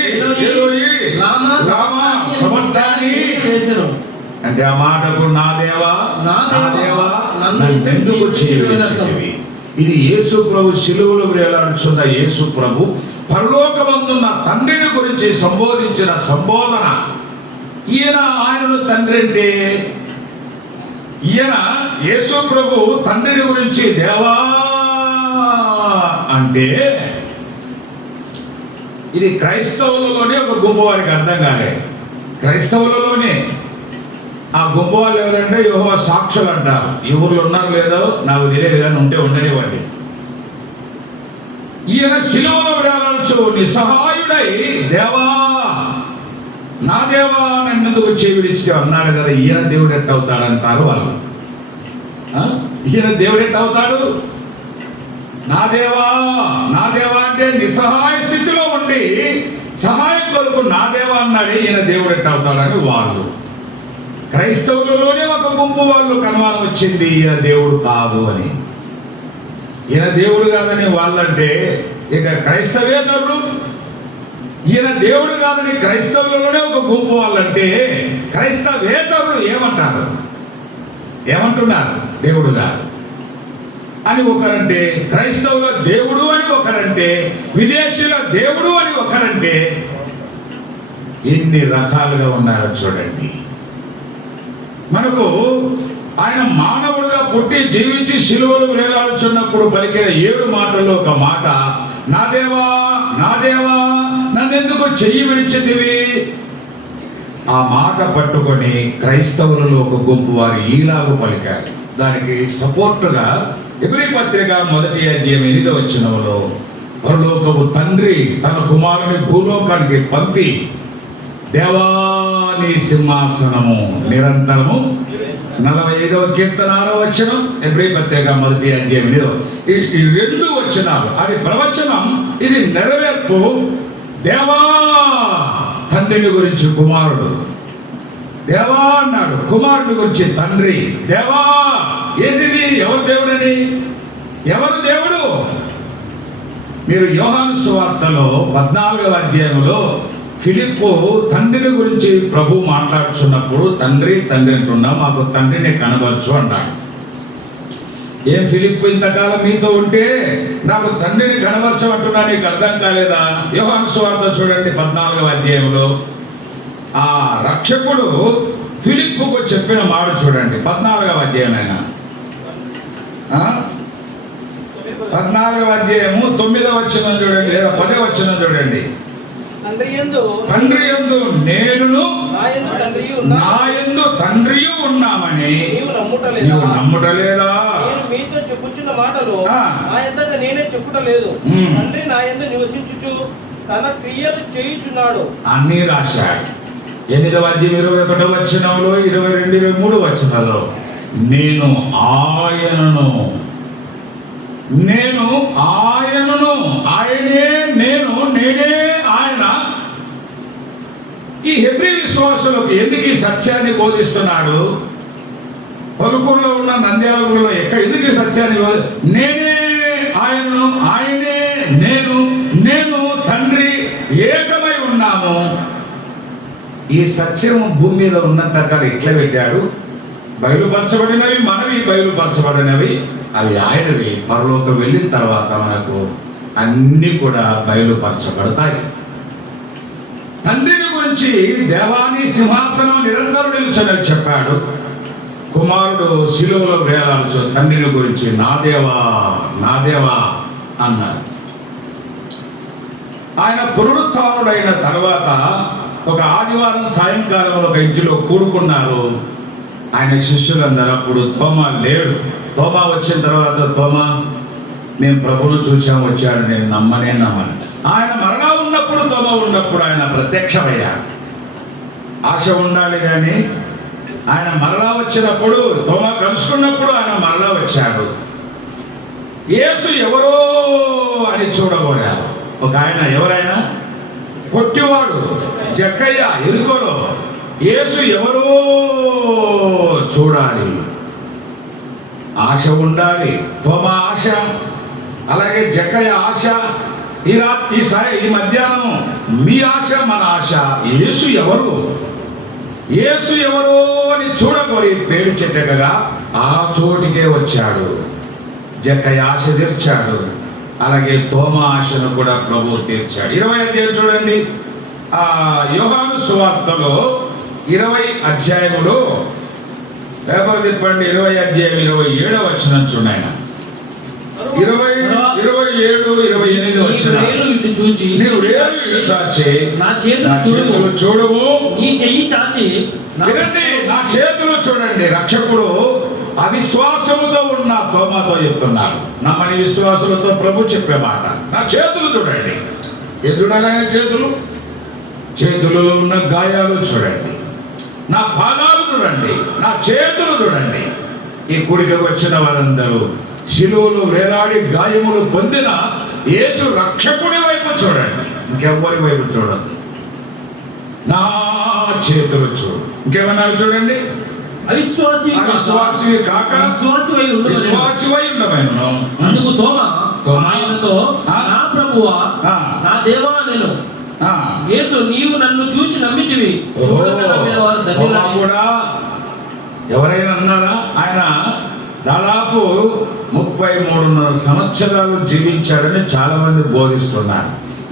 ఏలోయి లామా సబక్తాని చేసెను. అంటే ఆ మాటకు నా దేవా నా దేవా, నన్ను ఎందుకు చీల్చితివి? ఇది యేసు ప్రభు శిలువలో వేలాడుచున్న యేసు ప్రభు పరలోకమందున్న తండ్రిని గురించి సంబోధించిన సంబోధన. ఆయనను తండ్రి అంటే, ఈయన యేసు ప్రభు తండ్రిని గురించి దేవా అంటే, ఇది క్రైస్తవులలోనే ఒక గుంపు వారికి అర్థం కాలే. క్రైస్తవులలోనే ఆ గుంపు వాళ్ళు ఎవరంటే యెహోవా సాక్షులు అంటారు. ఈ ఊర్లో ఉన్నారు లేదో నాకు తెలియదు, కానీ ఉంటే ఉండనివ్వండి. ఈయన శిలువలో వేలాడుచు నిస్సహాయుడై దేవా నా దేవా నన్నెందుకు చేవిడిచి అన్నాడు కదా. ఈయన దేవుడు ఎట్ట అవుతాడంటారు వాళ్ళు. ఈయన దేవుడు ఎట్ట అవుతాడు? నా దేవా అంటే నిస్సహాయ స్థితిలో ఉండి సహాయం కొరకు నా దేవా అన్నాడు. ఈయన దేవుడు ఎట్ట అవుతాడని వాళ్ళు. క్రైస్తవులలోనే ఒక గుంపు వాళ్ళు కనుమానం వచ్చింది, ఈయన దేవుడు కాదు అని. ఈయన దేవుడు కాదని వాళ్ళంటే ఇక క్రైస్తవేతరులు ఈయన దేవుడు కాదని క్రైస్తవులలోనే ఒక గుంపు వాళ్ళంటే క్రైస్తవేతరులు ఏమంటారు? ఏమంటున్నారు? దేవుడు కాదు అని ఒకరంటే, క్రైస్తవుల దేవుడు అని ఒకరంటే, విదేశీయుల దేవుడు అని ఒకరంటే, ఎన్ని రకాలుగా ఉన్నారో చూడండి. మనకు ఆయన మానవుడిగా పుట్టి జీవించి శిలువలు వేలాడుచున్నప్పుడు పలికిన 7 మాటల్లో ఒక మాట, నా దేవా నన్నెందుకు చెయ్యి విడిచితివి? ఆ మాట పట్టుకొని క్రైస్తవులలో ఒక గుంపు వారు ఈలాగు పలికారు. దానికి సపోర్టుగా ఎబ్రీ పత్రిక 1వ అధ్యాయం 8వ వచనంలో పరలోకపు తండ్రి తన కుమారుని భూలోకానికి పంపి దేవాని సింహాసనము నిరంతరము 45వ కీర్తన 6వ వచనం, ఎబ్రీ పత్రిక 1వ అధ్యాయం 8వ. ఈ 2 వచనాలు అది ప్రవచనం, ఇది నెరవేర్పు. దేవా తండ్రిని గురించి కుమారుడు దేవా అన్నాడు, కుమారుడి గురించి తండ్రి దేవా. ఏంటిది? ఎవరు దేవుడని? ఎవరు దేవుడు? మీరు యోహాను సువార్తలో 14వ అధ్యాయంలో ఫిలిప్పు తండ్రిని గురించి ప్రభు మాట్లాడుతున్నప్పుడు తండ్రి అంటున్నా, మాకు తండ్రిని కనబరచు అన్నాడు. ఏం ఫిలిప్పు, ఇంతకాలం మీతో ఉంటే నాకు తండ్రిని కనబరచమంటున్నా, నీకు అర్థం కాలేదా? యోహాను సువార్త చూడండి 14వ అధ్యాయంలో ఆ రక్షకుడు ఫిలిప్పుకు చెప్పిన మాట చూడండి. 14వ అధ్యాయం అయినా 14వ అధ్యాయము 9వ వచనం చూడండి, లేదా 10వ వచనం చూడండి. తండ్రి యందు నేనును నా యందు తండ్రియు ఉన్నామని నీవు నమ్ముటలేదా? మీతో చెప్పుచున్న మాటలు నా యంతట నేనే చెప్పుటలేదు. తండ్రి నా యందు నివసించుచు తన క్రియలు చేయుచున్నాడు అన్ని రాశాడు. 8వ అధ్యాయం 21వ వచనంలో 22, 23 వచనాల్లో నేను ఆయనను ఆయనే నేను నేనే ఆయన. ఈ హెబ్రీ విశ్వాసులకు ఎందుకు ఈ సత్యాన్ని బోధిస్తున్నాడు? పలుకూరులో ఉన్న నంద్యాలలో ఎందుకు ఈ సత్యాన్ని నేనే ఆయనను ఆయనే నేను తండ్రి ఏకమై ఉన్నాము. ఈ సత్యం భూమి మీద ఉన్నంత కాలం ఇట్లా పెట్టాడు. బయలుపరచబడినవి మనవి, బయలుపరచబడినవి అవి ఆయనవి. పరలోకం వెళ్ళిన తర్వాత మనకు అన్ని కూడా బయలుపరచబడతాయి. తండ్రిని గురించి దేవాని సింహాసనం నిరంతరం నిలుచని చెప్పాడు. కుమారుడు శిలువలో వేలాడుచు తండ్రిని గురించి నా దేవా అన్నాడు. ఆయన పునరుత్థానుడైన తర్వాత ఒక ఆదివారం సాయంకాలం ఒక ఇంటిలో కూడుకున్నారు. ఆయన శిష్యులందరూ అప్పుడు తోమా లేడు. తోమా వచ్చిన తర్వాత తోమా నేను ప్రభువును చూశాము వచ్చాడు, నేను నమ్మను. ఆయన మరలా ఉన్నప్పుడు తోమా ఉన్నప్పుడు ఆయన ప్రత్యక్షమయ్యాడు. ఆశ ఉండాలి కానీ ఆయన మరలా వచ్చినప్పుడు తోమా కలుసుకున్నప్పుడు ఆయన మరలా వచ్చాడు. యేసు ఎవరో అని చూడబోయారు. ఒక ఆయన ఎవరైనా పొట్టివాడు జక్కయ్య ఎరుకలో యేసు ఎవరో చూడాలి, ఆశ ఉండాలి. తోమా ఆశ, అలాగే జక్కయ్య ఆశ. ఈ మధ్యాహ్నం మీ ఆశ మన ఆశ. యేసు ఎవరు, యేసు ఎవరో అని చూడగోరి పేరు చెట్టగా ఆ చోటికే వచ్చాడు. జక్కయ్య ఆశ తీర్చాడు, అలాగే తోమా ఆశను కూడా ప్రభువు తీర్చాడు. 20 అధ్యాయం చూడండి. యోహాను సువార్తలో 20 అధ్యాయములో పేపర్ తిప్పండి. 20 అధ్యాయం 27వ వచనం చూడండి. 27, 28 వచనం. నీవు వేలు ఇటు చాచి నా చేతులు చూడుము, నీ చెయ్యి చాచి వినండి, నా చేతులు చూడండి. రక్షకుడు అవిశ్వాసముతో ఉన్న తోమాతో చెప్తున్నాడు. నమ్మని విశ్వాసులతో ప్రభు చెప్పే మాట, నా చేతులు చూడండి. ఏం చూడాలి ఆయన చేతులు? చేతులలో ఉన్న గాయాలు చూడండి. నా పాదాలు చూడండి, నా చేతులు చూడండి. ఈ గుడికి వచ్చిన వారందరూ శిలువలు వేలాడి గాయములు పొందిన యేసు రక్షకుడి వైపు చూడండి, ఇంకెవ్వరి వైపు చూడండి. నా చేతులు చూడు. ఇంకేమన్నారు చూడండి. అవిశ్వాసి కాక విశ్వాసివై ఉండవలెను. అందుకు తోమా ఆయనతో, నా ప్రభువా నా దేవా నేను. యేసు నీవు నన్ను చూచి నమ్మితివి, చూడక నమ్మిన వారు ధన్యులని. కూడా ఎవరైనా అన్నారా? ఆయన దాదాపు 33.5 సంవత్సరాలు జీవించాడని చాలా మంది బోధిస్తున్నారు.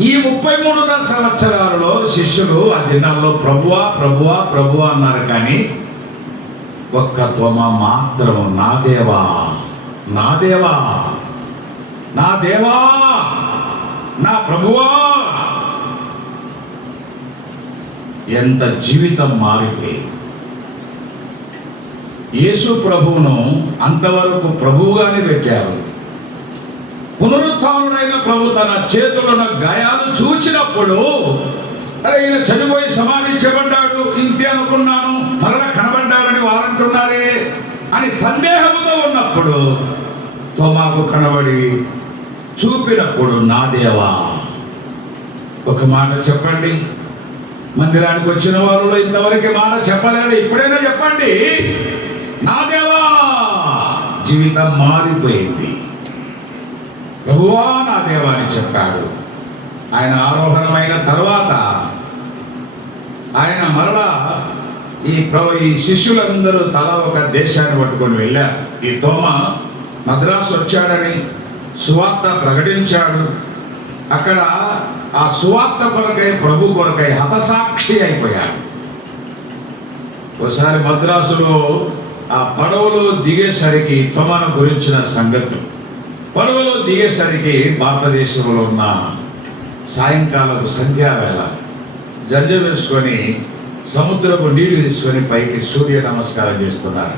ఈ 33.5 సంవత్సరాలలో శిష్యులు ఆ దినాల్లో ప్రభువా ప్రభువా ప్రభువా అన్నారు, కానీ ఒక్క తోమా మాత్రము నా దేవా నా దేవా నా దేవా నా ప్రభువా. ఎంత జీవితం మారిపోయి యేసు ప్రభువును అంతవరకు ప్రభువుగానే పెట్టారు. పునరుత్థానుడైన ప్రభు తన చేతులను గాయాలు చూచినప్పుడు, అరే ఈయన చనిపోయి సమాధి చేయబడ్డాడు, ఇంతే అనుకున్నాను, మరలా కనబడ్డాడని వారంటున్నారే అని సందేహంతో ఉన్నప్పుడు తోమాకు కనబడి చూపినప్పుడు నా దేవా. ఒక మాట చెప్పండి, మందిరానికి వచ్చిన వారిలో ఇంతవరకు మాట చెప్పలేదు, ఇప్పుడైనా చెప్పండి నా దేవా. జీవితం మారిపోయింది. ప్రభువా నా దేవా అని చెప్పాడు. ఆయన ఆరోహణమైన తర్వాత ఆయన మరలా ఈ శిష్యులందరూ తలా ఒక దేశాన్ని పట్టుకొని వెళ్ళారు. ఈ తోమా మద్రాసు వచ్చాడని సువార్త ప్రకటించాడు. అక్కడ ఆ సువార్త కొరకై, ప్రభు కొరకై హతసాక్షి అయిపోయాడు. ఒకసారి మద్రాసులో ఆ పడవలో దిగేసరికి తోమాను గురించిన సంగతి, పడవలో దిగేసరికి భారతదేశంలో ఉన్న సాయంకాలం సంధ్యావేళ జంజ వేసుకొని సముద్రపు నీళ్లు తీసుకొని పైకి సూర్య నమస్కారం చేస్తున్నారు.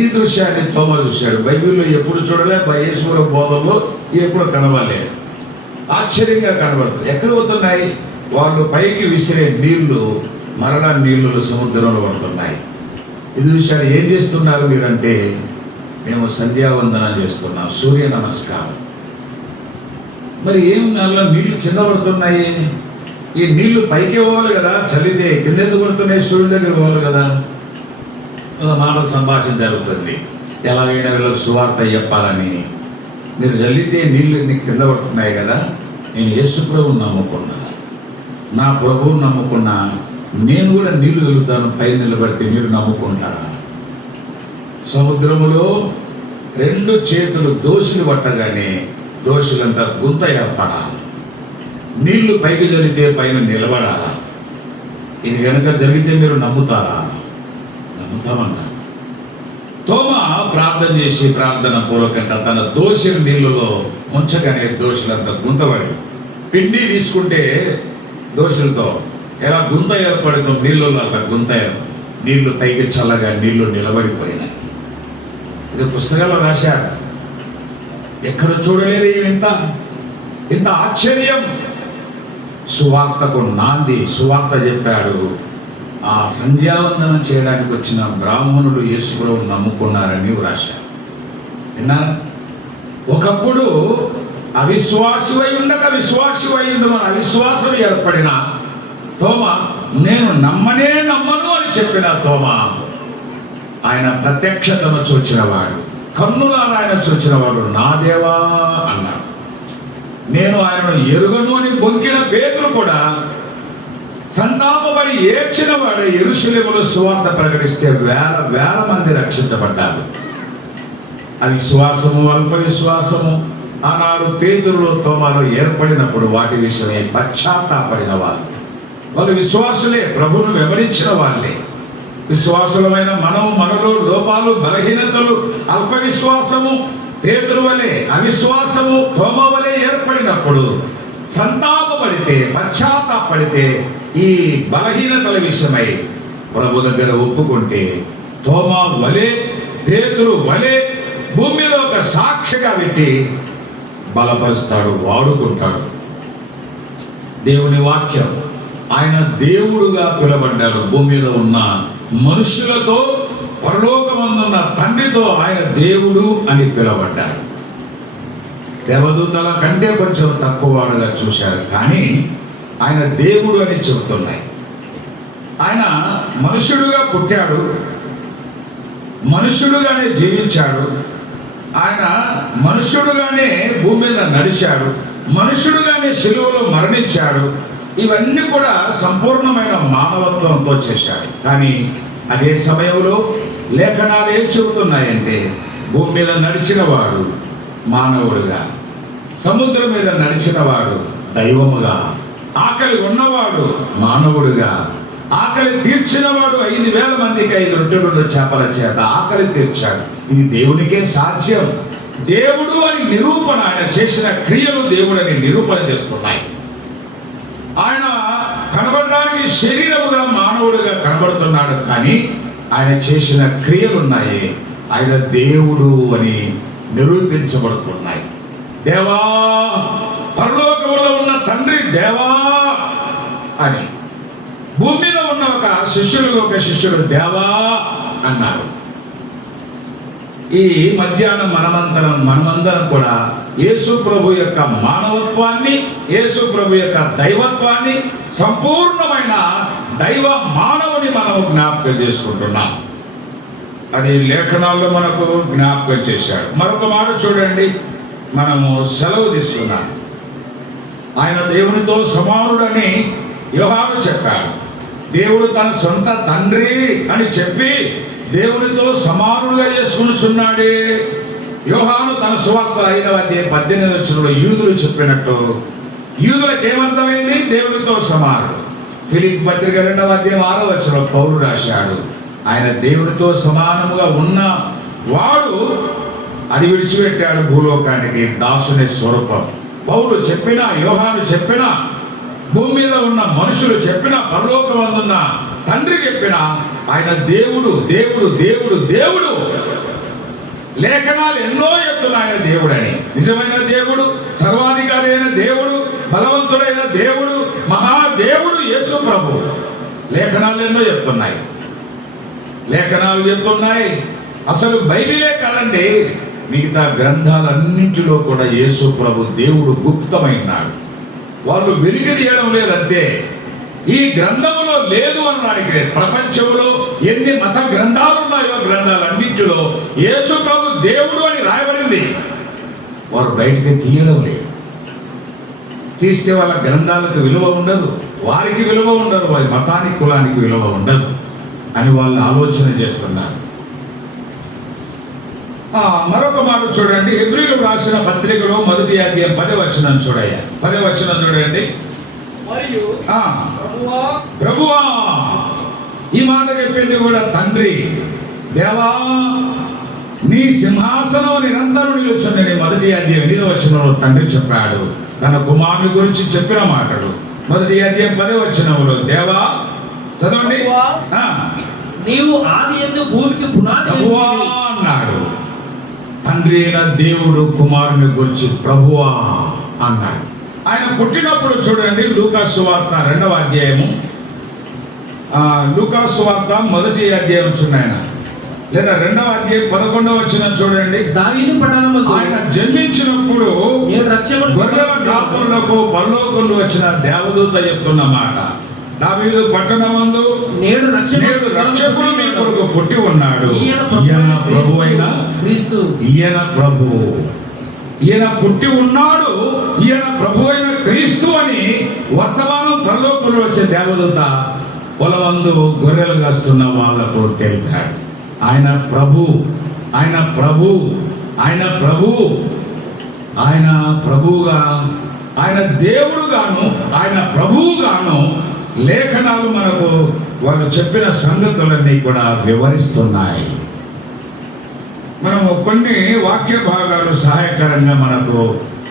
ఈ దృశ్యాన్ని తోమా చూశాడు. బైబిల్లో ఎప్పుడు చూడలే, యేసువుల బోధనలో ఎప్పుడు కనబడలేదు. ఆశ్చర్యంగా కనబడుతుంది. ఎక్కడ పోతున్నాయి? వాళ్ళు పైకి విసిరే నీళ్లు మరణ నీళ్లు సముద్రంలో పడుతున్నాయి. ఇది విషయాలు ఏం చేస్తున్నారు మీరంటే, మేము సంధ్యావందనం చేస్తున్నాం, సూర్య నమస్కారం. మరి ఏం నల్ల నీళ్లు కింద పడుతున్నాయి? ఈ నీళ్లు పైకి పోవాలి కదా, చల్లితే కింద ఎందుకు పడుతున్నాయి? సూర్యుడి దగ్గర పోవాలి కదా. మానవ సంభాషణ జరుగుతుంది. ఎలాగైనా వీళ్ళకి సువార్త చెప్పాలని. మీరు చల్లితే నీళ్లు కింద పడుతున్నాయి కదా. నేను యేసు ప్రభువుని నమ్ముకున్నా, నా ప్రభువుని నమ్ముకున్నా, నేను కూడా నీళ్లు వెలుగుతాను, పై నిలబడితే మీరు నమ్ముకుంటారా? సముద్రములో 2 చేతులు దోషులు పట్టగానే దోషులంతా గుంత ఏర్పడాలి. నీళ్లు పైకి జరిగితే పైన నిలబడాలా. ఇది కనుక జరిగితే మీరు నమ్ముతారా? నమ్ముతామన్నా. తోమా ప్రార్థన చేసి ప్రార్థన పూర్వకంగా తన దోషుల నీళ్ళలో ఉంచగానే దోషులంతా గుంతపడి, పిండి తీసుకుంటే దోషులతో ఎలా గుంత ఏర్పడుతుందో నీళ్ళలో అట్లా గుంత నీళ్లు పైకి చల్లగా నీళ్లు నిలబడిపోయినాయి. ఇది పుస్తకాల్లో రాశారు. ఎక్కడ చూడలేదు ఇంత ఆశ్చర్యం. సువార్తకు నాంది, సువార్త చెప్పాడు. ఆ సంధ్యావందనం చేయడానికి వచ్చిన బ్రాహ్మణులు యేసుప్రభువును నమ్ముకున్నారని రాశారు. విన్నారా? ఒకప్పుడు అవిశ్వాసివై ఉండక విశ్వాసివై ఉండు మన అవిశ్వాసం ఏర్పడిన తోమా, నేను నమ్మను అని చెప్పిన తోమా, ఆయన ప్రత్యక్షతను చూచినవాడు, కన్నులారా ఆయన చూచినవాడు, నా దేవా అన్నాడు. నేను ఆయనను ఎరుగను అని బొంకిన పేతురు కూడా సంతాపపడి ఏడ్చిన వాడు యెరూషలేములో సువార్త ప్రకటిస్తే వేల మంది రక్షించబడ్డారు. అవిశ్వాసము, అల్ప విశ్వాసము ఆనాడు పేతురులో తోమాలో ఏర్పడినప్పుడు వాటి విషయమై పశ్చాత్తాపడిన వాళ్ళు విశ్వాసులే, ప్రభువును వెంబడించిన వాళ్ళే. విశ్వాసులమైన మనలో లోపాలు, బలహీనతలు, అల్ప విశ్వాసము పేతురు వలె, అవిశ్వాసము తోమా వలె ఏర్పడినప్పుడు సంతాపపడితే, పశ్చాత్తాపడితే ఈ బలహీనతల విషయమై ప్రభు దగ్గర ఒప్పుకుంటే తోమా వలె, పేతురు వలె భూమి మీద ఒక సాక్షిగా పెట్టి బలపరుస్తాడు, వాడుకుంటాడు. దేవుని వాక్యం, ఆయన దేవుడుగా పిలబడ్డాడు. భూమి మీద ఉన్న మనుషులతో, పరలోకమందున్న తండ్రితో ఆయన దేవుడు అని పిలబడ్డాడు. దేవదూతల కంటే కొంచెం తక్కువవాడుగా చూశారు, కానీ ఆయన దేవుడు అని చెబుతున్నాయి. ఆయన మనుషుడుగా పుట్టాడు, మనుషుడుగానే జీవించాడు, ఆయన మనుషుడుగానే భూమి మీద నడిచాడు, మనుషుడుగానే శిలువలో మరణించాడు. ఇవన్నీ కూడా సంపూర్ణమైన మానవత్వంతో చేశాడు. కానీ అదే సమయంలో లేఖనాలు ఏం చెబుతున్నాయంటే, భూమి మీద నడిచిన వాడు మానవుడుగా, సముద్రం మీద నడిచిన వాడు దైవముగా, ఆకలి ఉన్నవాడు మానవుడుగా, ఆకలి తీర్చినవాడు 5,000 మందికి 5 రొట్టెలు 2 చేపల చేత ఆకలి తీర్చాడు. ఇది దేవునికే సాధ్యం. దేవుడు అని నిరూపణ, ఆయన చేసిన క్రియలు దేవుడని నిరూపణ చేస్తున్నాయి. ఆయన కనబడడానికి శరీరముగా మానవుడిగా కనబడుతున్నాడు, కానీ ఆయన చేసిన క్రియలున్నాయి, ఆయన దేవుడు అని నిరూపించబడుతున్నాయి. దేవా, పరలోకములో ఉన్న తండ్రి దేవా అని, భూమి మీద ఉన్న ఒక శిష్యుడు దేవా అన్నారు. ఈ మధ్యాహ్నం మనమందరం కూడా యేసు ప్రభు యొక్క మానవత్వాన్ని, యేసు ప్రభు యొక్క దైవత్వాన్ని, సంపూర్ణమైన దైవ మానవుని మనం జ్ఞాపకం చేసుకుంటున్నాం. అది లేఖనాల్లో మనకు జ్ఞాపకం చేశాడు. మరొక మాట చూడండి, మనము సెలవు తీసుకున్నాం. ఆయన దేవునితో సమానుడని యోహాను చెప్పాడు. దేవుడు తన సొంత తండ్రి అని చెప్పి దేవునితో సమానుడుగా చేసుకునిచున్నాడే. యోహాను తన సువార్తల 5వ అధ్యాయం 18వ వచనంలో యూదులు చెప్పినట్టు, యూదులకు ఏమర్థమైంది? దేవునితో సమానుడు. ఫిలిప్పీ పత్రిక 2వ అధ్యాయం 6వ వచనంలో పౌలు రాశాడు, ఆయన దేవునితో సమానముగా ఉన్న వాడు అది విడిచిపెట్టాడు భూలోకానికి, దాసుని స్వరూపం. పౌలు చెప్పినా, యోహాను చెప్పినా, భూమి మీద ఉన్న మనుషులు చెప్పినా, పరలోకమందున్న తండ్రి చెప్పినా, ఆయన దేవుడు దేవుడు దేవుడు దేవుడు. లేఖనాలు ఎన్నో చెప్తున్నాయి ఆయన దేవుడని. నిజమైన దేవుడు, సర్వాధికారి అయిన దేవుడు, బలవంతుడైన దేవుడు, మహాదేవుడు యేసు ప్రభు. లేఖనాలు ఎన్నో చెప్తున్నాయి. అసలు బైబిలే కాదండి, మిగతా గ్రంథాలన్నింటిలో కూడా యేసు ప్రభు దేవుడు గుప్తమైనాడు. వాళ్ళు వెలికి తీయడం లేదంతే. ఈ గ్రంథములో లేదు అన్నానికి లేదు. ప్రపంచంలో ఎన్ని మత గ్రంథాలు ఉన్నాయో గ్రంథాలన్నింటిలో యేసు ప్రభు దేవుడు అని రాయబడింది. వారు బయటికి తీయడం లేదు. తీస్తే వాళ్ళ గ్రంథాలకు విలువ ఉండదు, వారికి విలువ ఉండదు, వారి మతానికి, కులానికి విలువ ఉండదు అని వాళ్ళు ఆలోచన చేస్తున్నారు. మరొక మాట చూడండి, హెబ్రీయులకు రాసిన పత్రికలో 1వ అధ్యాయం 10వ వచనం చూడయ్యా. 10వ వచనం చూడండి. ప్రభువా, ఈ మాట చెప్పింది కూడా తండ్రి. దేవా, నీ సింహాసనం నిరంతరం నిలుచుందని 1వ అధ్యాయం 8వ వచనంలో తండ్రి చెప్పాడు. తన కుమారుని గురించి చెప్పిన మాటలు 1వ అధ్యాయం 10వ వచనంలో దేవా, చదవండి. నీవు ఆది యందు భూమికి పునాది ప్రభువా వేసితివి. అన్నాడు. తండ్రి అయిన దేవుడు కుమారుని గురించి ప్రభువా అన్నాడు. ఆయన పుట్టినప్పుడు చూడండి, లూకా సువార్త 2వ అధ్యాయము, లూకా సువార్త 1వ అధ్యాయం చూడండి, లేదా 2వ అధ్యాయం 11వ వచనం చూడండి. దావీదు పట్టణమందు ఆయన జన్మించినప్పుడు నేను రక్షకుడు గొర్రెల కాపురులకు పరలోకంలో వచ్చిన దేవదూత చెప్తున్న మాట, దావీదు పట్టణమందు నేడు నేడు రక్షకుడు మీ కొరకు పుట్టి ఉన్నాడు. ఈయన ఈయన ప్రభు అయిన క్రీస్తు. ఈయన ప్రభు, ఈయన పుట్టి ఉన్నాడు, ఈయన ప్రభు అయిన క్రీస్తు అని వర్తమానం పరలోకంలో వచ్చే దేవదూత పొలమందు గొర్రెలు కాస్తున్న వాళ్లకు తెలిపాడు. ఆయన ప్రభు, ఆయన ప్రభు, ఆయన ప్రభు, ఆయన ప్రభువుగా, ఆయన దేవుడుగాను, ఆయన ప్రభువుగాను లేఖనాలు మనకు వారు చెప్పిన సంగతులన్నీ కూడా వివరిస్తున్నాయి. మనము కొన్ని వాక్య భాగాలు సహాయకరంగా మనకు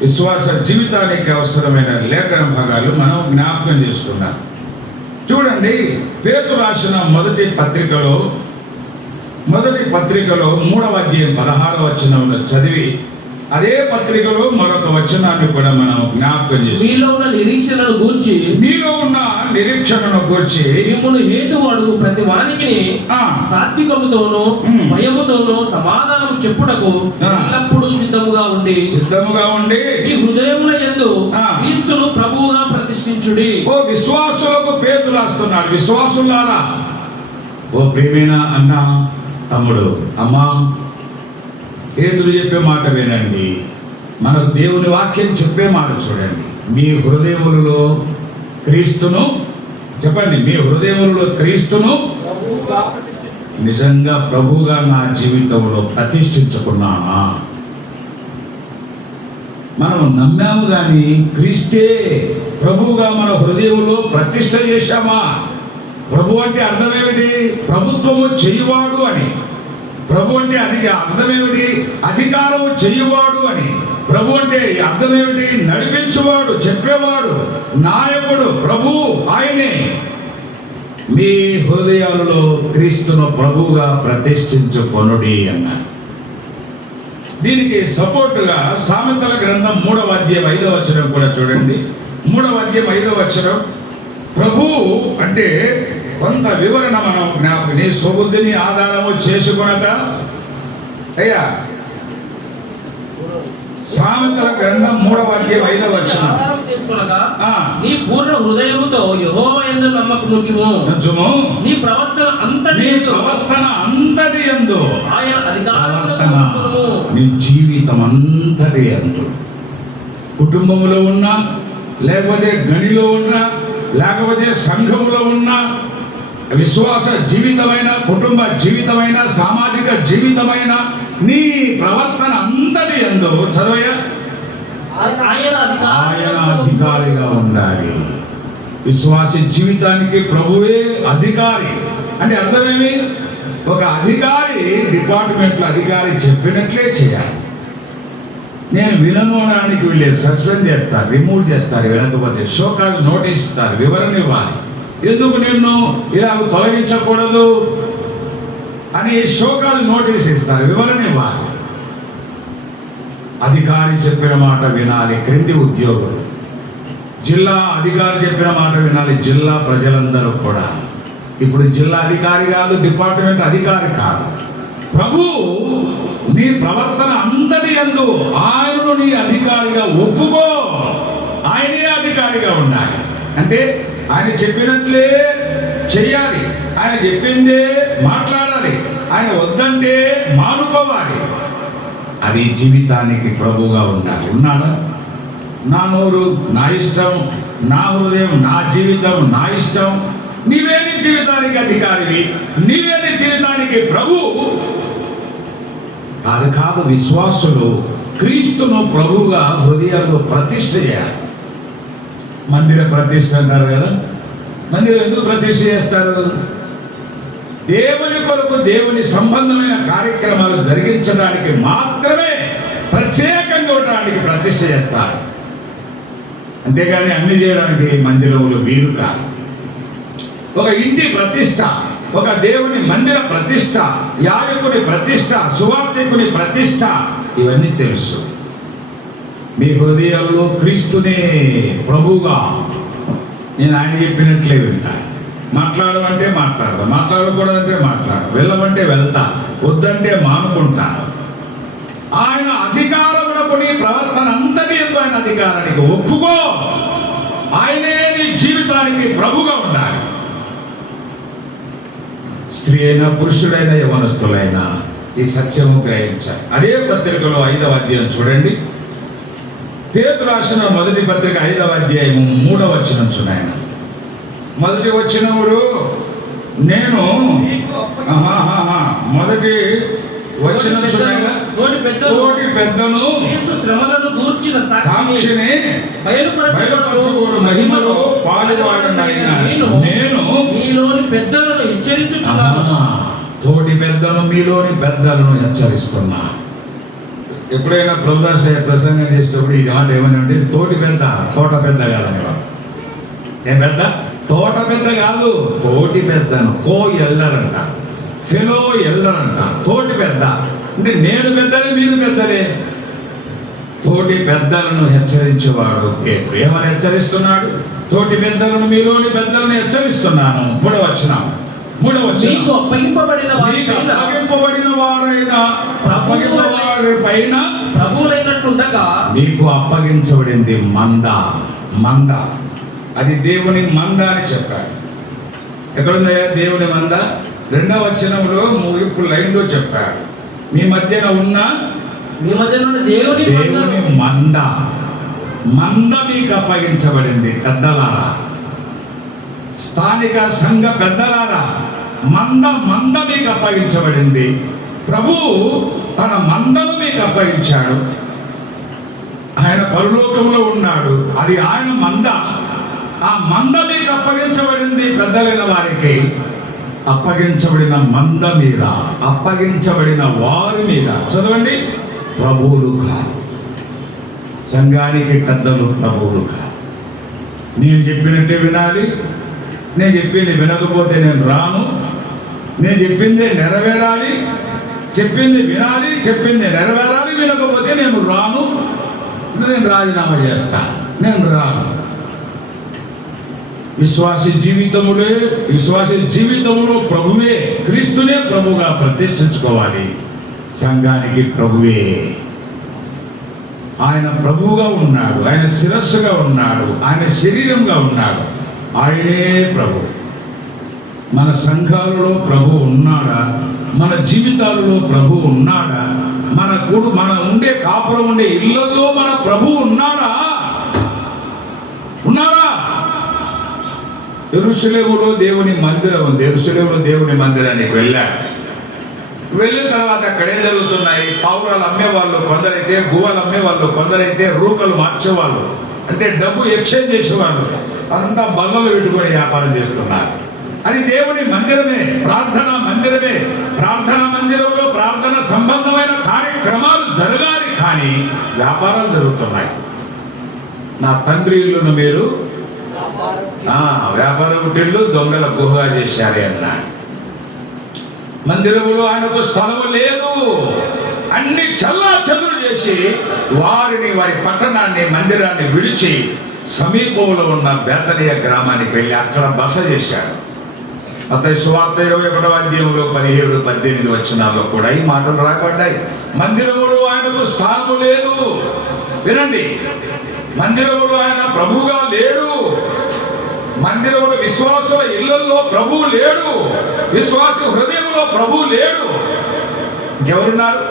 విశ్వాస జీవితానికి అవసరమైన లేఖన భాగాలు మనం జ్ఞాపకం చేసుకున్నాం. చూడండి, పేతురు రాసిన మొదటి పత్రికలో 3వ అధ్యాయం 16వ వచనంలో చదివి అదే పత్రికలో మరొక వచనాన్ని కూడా మనం జ్ఞాపకం చేస్తాం. మీలో ఉన్న నిరీక్షణను గూర్చి మీలో ఉన్న నిరీక్షణను గూర్చి మిమ్మల్ని హేతువు అడుగు ప్రతి వానికి సాత్వికముతోనూ భయముతోనూ సమాధానం చెప్పుటకు ఎల్లప్పుడూ సిద్ధముగా ఉండి మీ హృదయముల యందు క్రీస్తును ప్రభువుగా ప్రతిష్ఠించుడి. ఓ విశ్వాసులకు పేతురు రాస్తున్నాడు, విశ్వాసులారా, ఓ ప్రియమైన అన్న, తమ్ముడు, అమ్మా, పేతురు చెప్పే మాట వినండి. మనకు దేవుని వాక్యం చెప్పే మాట చూడండి. మీ హృదయములలో క్రీస్తును, చెప్పండి, మీ హృదయములలో క్రీస్తును నిజంగా ప్రభువుగా నా జీవితంలో ప్రతిష్ఠించుకున్నామా? మనం నమ్మాము కానీ క్రీస్తే ప్రభువుగా మన హృదయంలో ప్రతిష్ఠ చేశామా? ప్రభు అంటే అర్థమేమిటి? ప్రభుత్వము చేయువాడు అని. ప్రభు అంటే అది అర్థమేమిటి? అధికారము చేయువాడు అని. ప్రభు అంటే అర్థమేమిటి? నడిపించువాడు, చెప్పేవాడు, నాయకుడు, ప్రభు ఆయనే. మీ హృదయాలలో క్రీస్తును ప్రభువుగా ప్రతిష్ఠించుకొనుడి అన్నాడు. దీనికి సపోర్టుగా సామెతల గ్రంథం 3వ అధ్యాయం 5వ వచనం కూడా చూడండి. 3వ అధ్యాయం 5వ వచనం, ప్రభు అంటే కొంత వివరణ మనం నీ స్వబుద్ధిని ఆధారము చేసుకొనక, అయ్యా, సామెతల గ్రంథం 3వ అధ్యాయం 5వ వచనం, నీ పూర్ణ హృదయముతో యెహోవా యందు నమ్మకముంచుము, నీ ప్రవర్తన అంతటి యందు ఆయన అధికారమును, నీ జీవితం అంతటి యందు, కుటుంబంలో ఉన్నా, లేకపోతే గనిలో ఉన్నా, లేకపోతే సంఘములో ఉన్నా, విశ్వాస జీవితమైన, కుటుంబ జీవితమైన, సామాజిక జీవితమైన నీ ప్రవర్తన అంతటి యందు చదవయ ఆయన అధికారిగా ఉండాలి. విశ్వాస జీవితానికి ప్రభువే అధికారి అంటే అర్థమేమి? ఒక అధికారి డిపార్ట్మెంట్లో అధికారి చెప్పినట్లే చేయాలి. నేను వినను అనడానికి వీళ్ళు సస్పెండ్ చేస్తారు, రిమూవ్ చేస్తారు, వినకపోతే షోకాజ్ నోటీస్ ఇస్తారు, వివరణ ఇవ్వాలి. ఎందుకు నిన్ను ఇలా తొలగించకూడదు అని షోకాజ్ నోటీస్ ఇస్తారు, వివరణ ఇవ్వాలి. అధికారి చెప్పిన మాట వినాలి క్రింది ఉద్యోగులు, జిల్లా అధికారి చెప్పిన మాట వినాలి జిల్లా ప్రజలందరూ కూడా. ఇప్పుడు జిల్లా అధికారి కాదు, డిపార్ట్మెంట్ అధికారి కాదు, ప్రభు నీ ప్రవర్తన అంతటి యందు ఆయనను నీ అధికారిగా ఒప్పుకో. ఆయనే అధికారిగా ఉండాలి. అంటే ఆయన చెప్పినట్లే చెయ్యాలి, ఆయన చెప్పిందే మాట్లాడాలి, ఆయన వద్దంటే మానుకోవాలి. అది జీవితానికి ప్రభువుగా ఉండాలి. ఉన్నాడా? నా నోరు నా ఇష్టం, నా హృదయం నా జీవితం నా ఇష్టం. నీవే నీ జీవితానికి అధికారివి, నీవే నీ జీవితానికి ప్రభు. అది కాదు, విశ్వాసులు క్రీస్తును ప్రభువుగా హృదయాల్లో ప్రతిష్ఠ చేయాలి. మందిర ప్రతిష్ఠ అంటారు కదా. మందిరం ఎందుకు ప్రతిష్ఠ చేస్తారు? దేవుని కొరకు, దేవుని సంబంధమైన కార్యక్రమాలు జరిగించడానికి మాత్రమే ప్రత్యేకంగా ఉండడానికి ప్రతిష్ఠ చేస్తారు. అంతేగాని అన్ని చేయడానికి మందిరములు వీలు కాదు. ఒక ఇంటి ప్రతిష్ఠ ఒక దేవుని మందిర ప్రతిష్ట, యాజకుని ప్రతిష్ట, సువార్తికుని ప్రతిష్ట, ఇవన్నీ తెలుసు. మీ హృదయంలో క్రీస్తునే ప్రభువుగా, నేను ఆయన చెప్పినట్లే వింటా. మాట్లాడమంటే మాట్లాడతా, మాట్లాడకూడదంటే మాట్లాడు, వెళ్ళమంటే వెళ్తా, వద్దంటే మానుకుంటా. ఆయన అధికారములకు నీ ప్రవర్తన అంతటి ఎందు ఆయన అధికారానికి ఒప్పుకో. ఆయనే నీ జీవితానికి ప్రభుగా ఉండాలి. స్త్రీ అయినా పురుషుడైన యవనస్తులైనా ఈ సత్యము గ్రహించాలి. అదే పత్రికలో 5వ అధ్యాయం చూడండి. పేతురు రాసిన మొదటి పత్రిక 5వ అధ్యాయము 3వ వచనం చూడాయన. మొదటి వచనముడు నేను మొదటి వచనం చూడాయన, తోటి పెద్దను శ్రమలను గూర్చిన సాక్షిని బయలుపరచుకోడు మహిమలో పాలువాడనైన నేను మీలోని పెద్దలను హెచ్చరించుచున్నాను. తోటి పెద్దను మీలోని పెద్దలను హెచ్చరిస్తున్నా. ఎప్పుడైనా ప్రభుదాస్ ప్రసంగం చేసేటప్పుడు ఈ మాట ఏమని ఉంటే, తోటి పెద్ద తోట పెద్ద కాదని. ఏం పెద్ద? తోట పెద్ద కాదు, తోటి పెద్దను. కో ఎల్లరంట, ఫెలో ఎల్లరంట. తోటి పెద్ద అంటే నేను పెద్దనే, మీరు పెద్దలే. తోటి పెద్దలను హెచ్చరించేవాడు పేతురు. ఏమని హెచ్చరిస్తున్నాడు? తోటి పెద్దలను మీలోని పెద్దలను హెచ్చరిస్తున్నాను. మూడవ వచనం మీకు అప్పగింపబడిన వారి పైన ప్రభువులైనట్లుండగా, మీకు అప్పగించబడింది మంద. అది దేవుని మంద అని చెప్పాడు. ఎక్కడుందయ్యా దేవుని మంద? 2వ వచనంలో ముగింపు లైన్లో చెప్పాడు. మీ మధ్యన ఉన్న దేవుని మంద మీకు అప్పగించబడింది. పెద్దలారా, స్థానిక సంఘ పెద్దలారా, మంద మీకు అప్పగించబడింది. ప్రభువు తన మందను మీకు అప్పగించాడు. ఆయన పరలోకంలో ఉన్నాడు, అది ఆయన మంద. ఆ మంద మీకు అప్పగించబడింది. పెద్దలైన వారికి అప్పగించబడిన మంద మీద, అప్పగించబడిన వారి మీద చదవండి, ప్రభువులు కాదు. సంఘానికి పెద్దలు ప్రభువులు కాదు. నేను చెప్పినట్టే వినాలి. నేను చెప్పింది వినకపోతే నేను రాను. నేను చెప్పిందే నెరవేరాలి. చెప్పింది వినాలి, చెప్పింది నెరవేరాలి. వినకపోతే నేను రాను. నేను రాజీనామా చేస్తా, నేను రాను. విశ్వాస జీవితములో ప్రభువే, క్రీస్తునే ప్రభుగా ప్రతిష్ఠించుకోవాలి. సంఘానికి ప్రభువే. ఆయన ప్రభువుగా ఉన్నాడు, ఆయన శిరస్సుగా ఉన్నాడు, ఆయన శరీరంగా ఉన్నాడు. ఆయనే ప్రభు. మన సంఘాలలో ప్రభు ఉన్నాడా? మన జీవితాలలో ప్రభు ఉన్నాడా? మన ఉండే కాపురం ఉండే ఇళ్లలో మన ప్రభు ఉన్నాడా? యెరూషలేములో దేవుని మందిరం ఉంది. యెరూషలేములో దేవుని మందిరానికి వెళ్ళిన తర్వాత అక్కడేం జరుగుతున్నాయి? పావురాలు అమ్మేవాళ్ళు కొందరైతే, గువ్వలు అమ్మేవాళ్ళు కొందరైతే, రూకలు మార్చేవాళ్ళు అంటే డబ్బు ఎక్స్చేంజ్ చేసేవాళ్ళు అంతా బల్లలు పెట్టుకొని వ్యాపారం చేస్తున్నారు. అది దేవుని మందిరమే, ప్రార్థనా మందిరమే. ప్రార్థనా మందిరంలో ప్రార్థన సంబంధమైన కార్యక్రమాలు జరగాలి, కానీ వ్యాపారాలు జరుగుతున్నాయి. నా తండ్రి ఇల్లును మీరు వ్యాపార పుట్టిళ్ళు దొంగల గుహగా చేశారే అన్నాడు. మందిరములో ఆయనకు స్థలము లేదు. అన్ని చల్లా చెదురు చేసి వారి పట్టణాన్ని, మందిరాన్ని విడిచి సమీపంలో ఉన్న బేతనియ గ్రామానికి వెళ్ళి అక్కడ బస చేశాడు. మత్తయి సువార్త 21వ అధ్యాయంలో 17-18 వచనాల్లో కూడా ఈ మాటలు రాయబడ్డాయి. మందిరములో ఆయనకు స్థానము లేదు. వినండి, మందిరములో ఆయన ప్రభువుగా లేడు. మందిరములో విశ్వాసుల ఇళ్లలో ప్రభువు లేడు. విశ్వాస హృదయంలో ప్రభువు లేడు. ఇంకెవరున్నారు?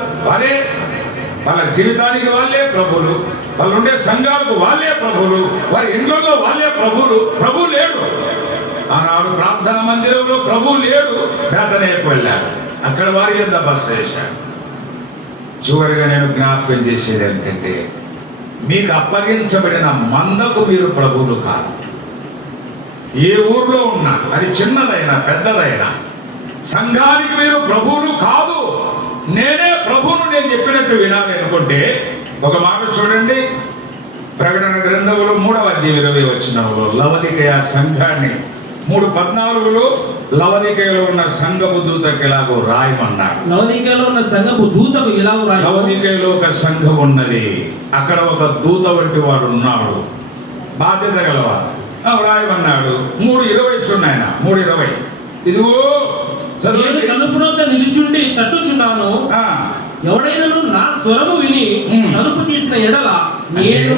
వాళ్ళ జీవితానికి వాళ్ళే ప్రభువులు, వాళ్ళు ఉండే సంఘాలకు వాళ్ళే ప్రభువులు, వారి ఇళ్లలో వాళ్ళే ప్రభువులు. ప్రభువు లేడు. ఆనాడు ప్రార్థన మందిరంలో ప్రభువు లేడు. బేతనియకు వెళ్ళాడు, అక్కడ వారి యొద్ద బస చేశాడు. చివరిగా నేను జ్ఞాపకం చేసేది ఏంటంటే, మీకు అప్పగించబడిన మందకు మీరు ప్రభువులు కాదు. ఏ ఊర్లో ఉన్నా, అది చిన్నదైనా పెద్దదైనా, సంఘానికి మీరు ప్రభువులు కాదు. నేనే ప్రభువును, నేను చెప్పినట్టు వినాలి అనుకుంటే ఒక మాట చూడండి. ప్రకటన గ్రంథంలో 3వ అధ్యాయం 20 వచనంలో లవదికయ సంఘాన్ని 3:14 లవదికయలో ఉన్న సంఘపు దూతకి ఎలాగో రాయమన్నాడు. లవదికయలో ఉన్న సంఘపు దూతకు ఇలా రాయి. లవదికయలో ఒక సంఘం ఉన్నది, అక్కడ ఒక దూత వంటి వాడు ఉన్నాడు, బాధ్యత గలవాడు, రాయమన్నాడు. 3:20 చూడండి ఆయన. 3:20 ఇదిగో నేను తలుపు వద్ద నిలుచుండి తట్టుచున్నాను, ఎవడైనను నా స్వరము విని తలుపు తీసిన ఎడల నేను.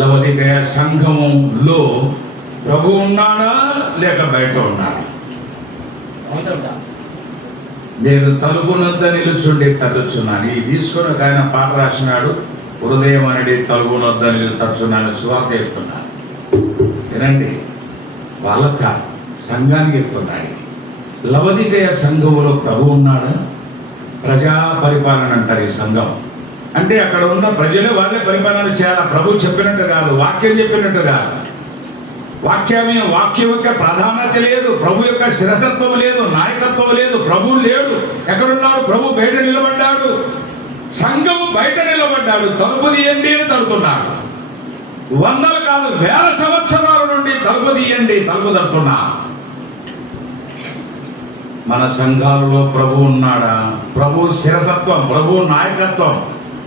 లవదికయ సంఘములో ప్రభు ఉన్నాడా లేక బయట ఉన్నాడా? నేను తలుపు నొద్ద నిలుచుండి తట్టుచున్నాను. ఇది తీసుకొని ఒక ఆయన పాట రాసినాడు, హృదయం అనేది తలుపు నొద్ద తట్టుచున్నాను, సువార్త చెప్తున్నాను. వినండి, వాళ్ళక సంఘానికి చెప్తున్నాడు. లవదికయ సంఘములో ప్రభు ఉన్నాడా? ప్రజా పరిపాలన అంటారు ఈ సంఘం. అంటే అక్కడ ఉన్న ప్రజలే వాళ్ళే పరిపాలన చేయాలి. ప్రభు చెప్పినట్టు కాదు, వాక్యం చెప్పినట్టు కాదు. వాక్యం యొక్క ప్రాధాన్యత లేదు, ప్రభు యొక్క శిరసత్వం లేదు, నాయకత్వం లేదు, ప్రభు లేడు. ఎక్కడున్నాడు? ప్రభు బయట నిలబడ్డాడు, సంఘము బయట నిలబడ్డాడు. తలుపు తీయండి అని తడుతున్నాడు. 100 కాదు 1000 సంవత్సరాల నుండి తలుపు తీయండి తలుపు తడుతున్నాడు. మన సంఘాలలో ప్రభు ఉన్నాడా? ప్రభు శిరసత్వం, ప్రభు నాయకత్వం,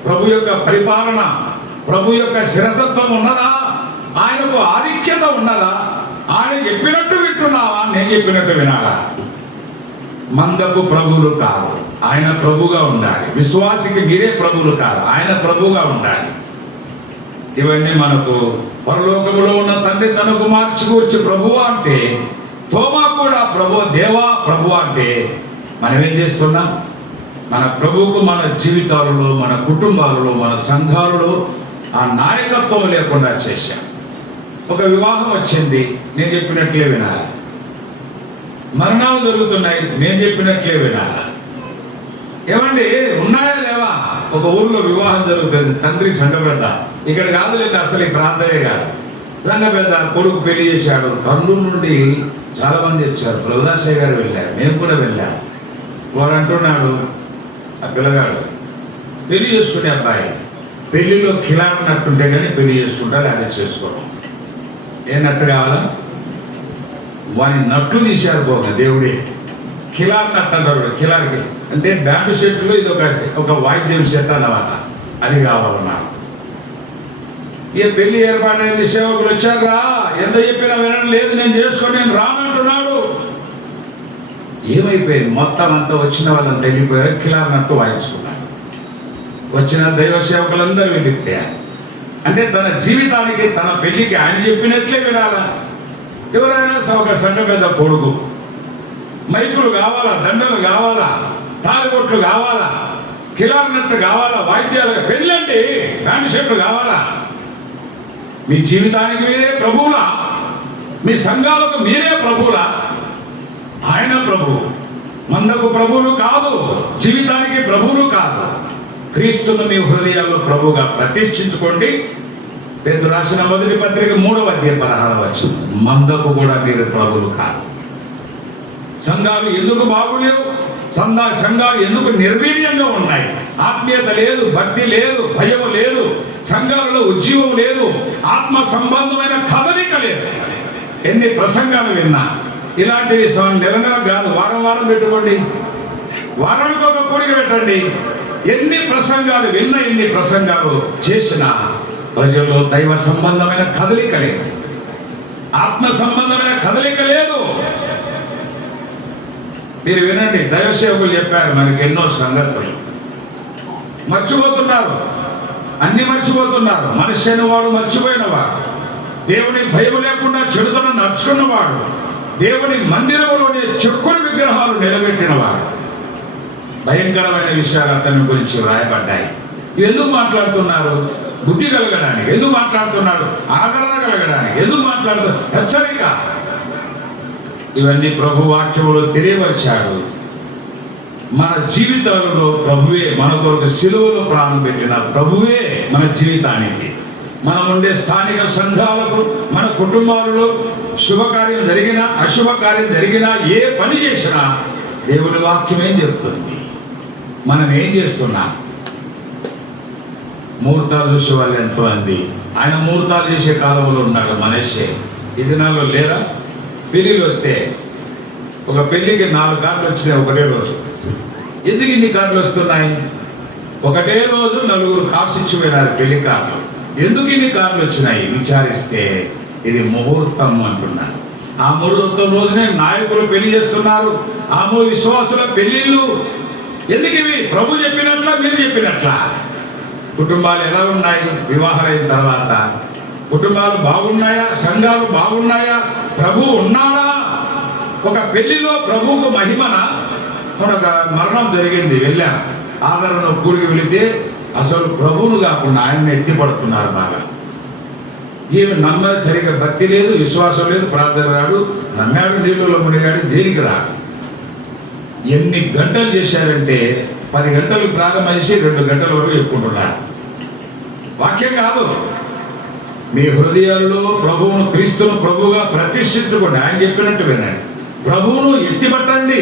ప్రభు యొక్క పరిపాలన, ప్రభు యొక్క శిరసత్వం ఉన్నదా? ఆయనకు ఆధిక్యత ఉన్నదా? ఆయన చెప్పినట్టు వింటున్నావా? నేను చెప్పినట్టు వినాలా? మందకు ప్రభువులు కాదు, ఆయన ప్రభుగా ఉండాలి. విశ్వాసికి మీరే ప్రభువులు కాదు, ఆయన ప్రభుగా ఉండాలి. ఇవన్నీ మనకు పరలోకములో ఉన్న తండ్రి తనకు మార్చి కూర్చి ప్రభువా అంటే, తోమా కూడా ప్రభు దేవా ప్రభు అంటే, మనం ఏం చేస్తున్నాం? మన ప్రభువుకు మన జీవితాలలో, మన కుటుంబాలలో, మన సంఘాలలో ఆ నాయకత్వం లేకుండా చేశాం. ఒక వివాహం వచ్చింది, నేను చెప్పినట్లే వినాలి. మరణాలు జరుగుతున్నాయి, నేను చెప్పినట్లే వినాలి. ఏమండి, ఉన్నాయా లేవా? ఒక ఊర్లో వివాహం జరుగుతుంది, తండ్రి సంఘ పెద్ద, ఇక్కడ కాదులేండి, అసలు ఈ ప్రాంతమే కాదు, సంఘ పెద్ద కొడుకు పెళ్లి చేశాడు. కర్నూలు నుండి చాలా మంది వచ్చారు, ప్రభుదాసయ్య గారు వెళ్ళారు, మేము కూడా వెళ్ళాము. వాడు అంటున్నాడు, ఆ పిల్లగాడు పెళ్లి చేసుకునే అబ్బాయి పెళ్లిలో కిలాడినట్టుంటే కానీ పెళ్లి చేసుకుంటాడు, అది చేసుకోవడం. ఏ నట్టు కావాలా? వాని నట్లు తీశారు పోగా దేవుడే. కిలార్ నట్టు అంటారు. కిలార్కి అంటే బ్యాండ్ సెట్లో ఇది ఒక వాయిద్యం సెట్ అన్నమాట, అది కావాలన్నా. ఇక పెళ్లి ఏర్పాటైంది, సేవకులు వచ్చారా, ఎంత చెప్పినా వినడం లేదు, నేను చేసుకొని నేను రానంటున్నాడు. ఏమైపోయింది? మొత్తం అంతా వచ్చిన వాళ్ళని తెలియపోయారు, కిలార్ నట్టు వాయించుకున్నాడు. వచ్చిన దైవ సేవకులందరూ వెళ్ళిపోయారు. అంటే తన జీవితానికి, తన పెళ్లికి ఆయన చెప్పినట్లే వినాలా? ఎవరైనా ఒక సంఘ పెద్ద కొడుకు, మైకులు కావాలా, దండలు కావాలా, తాలిబొట్లు కావాలా, కిలారినట్టు కావాలా, వాయిద్యాలు, పెళ్ళండి బ్యాండ్ సెట్లు కావాలా? మీ జీవితానికి మీరే ప్రభువులా? మీ సంఘాలకు మీరే ప్రభువులా? ఆయన ప్రభువు, మందకు ప్రభువులు కాదు, జీవితానికి ప్రభువులు కాదు. క్రీస్తును మీ హృదయాల్లో ప్రభువుగా ప్రతిష్ఠించుకోండి. పేతురు రాసిన మొదటి పత్రిక 3వ అధ్యాయం 16వ వచనం. మందకు కూడా మీరు ప్రభువులు కాదు. సంఘాలు ఎందుకు బాగులేవు? సంఘాలు ఎందుకు నిర్వీర్యంగా ఉన్నాయి? ఆత్మీయత లేదు, భక్తి లేదు, భయము లేదు, సంఘాలలో ఉద్యమం లేదు, ఆత్మ సంబంధమైన కదలిక లేదు. ఎన్ని ప్రసంగాలు విన్నా ఇలాంటివి నెల కాదు, వారం వారం పెట్టుకోండి, వారానికి ఒక కూడిక పెట్టండి. ఎన్ని ప్రసంగాలు విన్నా, ఎన్ని ప్రసంగాలు చేసినా ప్రజల్లో దైవ సంబంధమైన కదలిక లేదు, ఆత్మ సంబంధమైన కదలిక లేదు. మీరు వినండి, దైవ సేవకులు చెప్పారు మనకి ఎన్నో సంగతులు. మర్చిపోతున్నారు, అన్ని మర్చిపోతున్నారు. మనిషి అనేవాడు మర్చిపోయినవాడు, దేవుని భయం లేకుండా చెడుతను నడుచుకున్నవాడు, దేవుని మందిరంలోని చెక్కుడు విగ్రహాలు నిలబెట్టినవాడు. భయంకరమైన విషయాలు అతని గురించి రాయబడ్డాయి. ఎందుకు మాట్లాడుతున్నారు? బుద్ధి కలగడానికి. ఎందుకు మాట్లాడుతున్నాడు? ఆదరణ కలగడానికి. ఎందుకు మాట్లాడుతున్నారు? హెచ్చరిక. ఇవన్నీ ప్రభు వాక్యములో తెలియపరిచాడు. మన జీవితాలలో ప్రభువే మన కొరకు సిలువలో ప్రాణం పెట్టిన ప్రభువే మన జీవితానికి, మనం ఉండే స్థానిక సంఘాలకు, మన కుటుంబాలలో శుభకార్యం జరిగినా అశుభకార్యం జరిగినా, ఏ పని చేసినా దేవుని వాక్యం ఏం చెప్తుంది? మనం ఏం చేస్తున్నాం? ముహూర్తాలు చూసే వాళ్ళు ఎంతోమంది, ఆయన ముహూర్తాలు చేసే కాలంలో ఉన్నాడు. మనిషి ఈ దినాల్లో లేరా? పెళ్ళిళ్ళు వస్తే ఒక పెళ్ళికి 4 కార్లు వచ్చినాయి ఒకటే రోజు. ఎందుకు ఇన్ని కార్లు వస్తున్నాయి? ఒకటే రోజు 4 కార్స్ ఇచ్చి పోయినారు పెళ్లి కార్లు. ఎందుకు ఇన్ని కార్లు వచ్చినాయి విచారిస్తే ఇది ముహూర్తం అంటున్నారు. ఆ ముహూర్తం రోజునే నాయకులు పెళ్లి చేస్తున్నారు. ఆ విశ్వాసుల పెళ్లిళ్ళు ఎందుకు ఇవి? ప్రభు చెప్పినట్లా మీరు చెప్పినట్లా? కుటుంబాలు ఎలా ఉన్నాయి? వివాహాలైన తర్వాత కుటుంబాలు బాగున్నాయా? సంఘాలు బాగున్నాయా? ప్రభు ఉన్నాడా? ఒక పెళ్లిలో ప్రభువుకు మహిమన. ఒక మరణం జరిగింది, వెళ్ళాను. ఆదరణ కూడికి వెళితే అసలు ప్రభువును కాకుండా ఆయన్ని ఎత్తిపడుతున్నారు బాగా. ఈమె నమ్మది సరిగా, భక్తి లేదు, విశ్వాసం లేదు, ప్రార్థన రాడు, నమ్మాడు, నీళ్ళలో మునిగాడు, దేనికి రాడు. ఎన్ని గంటలు చేశారంటే 10 గంటలు ప్రారంభం చేసి 2 గంటల వరకు చెప్పుకుంటున్నారు. వాక్యం కాదు. మీ హృదయాల్లో ప్రభువును, క్రీస్తును ప్రభువుగా ప్రతిష్ఠించుకోండి. ఆయన చెప్పినట్టు వినండి. ప్రభువును ఎత్తిపట్టండి.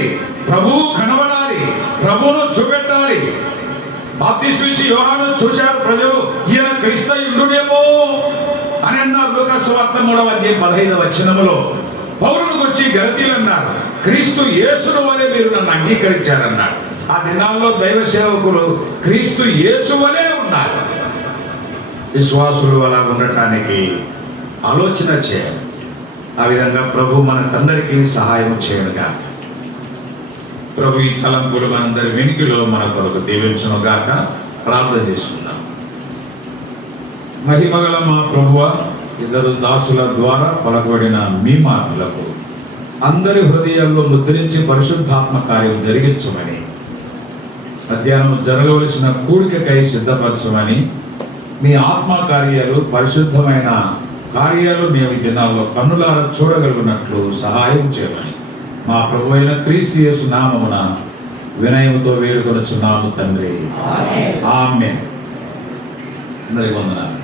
ప్రభువు కనబడాలి, ప్రభువును చూపెట్టాలి. బాప్తిస్మం ఇచ్చి యోహాను చూశారు ప్రజలు, ఈయన క్రీస్తయుడేమో అని అన్నారు. లూకాసు వార్త 3వ అధ్యాయం 15వ వచనములో పౌరుని గురించి గలతీయులు అన్నారు, క్రీస్తు యేసును వలె మీరు నన్ను అంగీకరించారన్నారు. ఆ దినాల్లో దైవ సేవకులు క్రీస్తు యేసు వలె ఉన్నారు. విశ్వాసులు అలా ఉండటానికి ఆలోచన చేయాలి. ఆ విధంగా ప్రభు మనకందరికీ సహాయం చేయనుగా. ప్రభు ఈ తలంపులు మనందరి వెనుకలో మన కొరకు దీవించును గాక. ప్రార్థన చేసుకుందాం. మహిమగల మా ప్రభువ, 2 దాసుల ద్వారా పలకబడిన మీ మాటలకు అందరి హృదయాల్లో ముద్రించి పరిశుద్ధాత్మ కార్యం జరిగించమని, మధ్యాహ్నం జరగవలసిన కూడికకై సిద్ధపరచమని, మీ ఆత్మ కార్యాలు, పరిశుద్ధమైన కార్యాలు మేము ఈ దినాల్లో కన్నులారా చూడగలిగినట్లు సహాయం చేయమని మా ప్రభు అయిన క్రీస్తు యేసు నామమున వినయముతో వేడుకొనుచున్నాము తండ్రి. ఆమేన్. అందరికీ వందనాలు.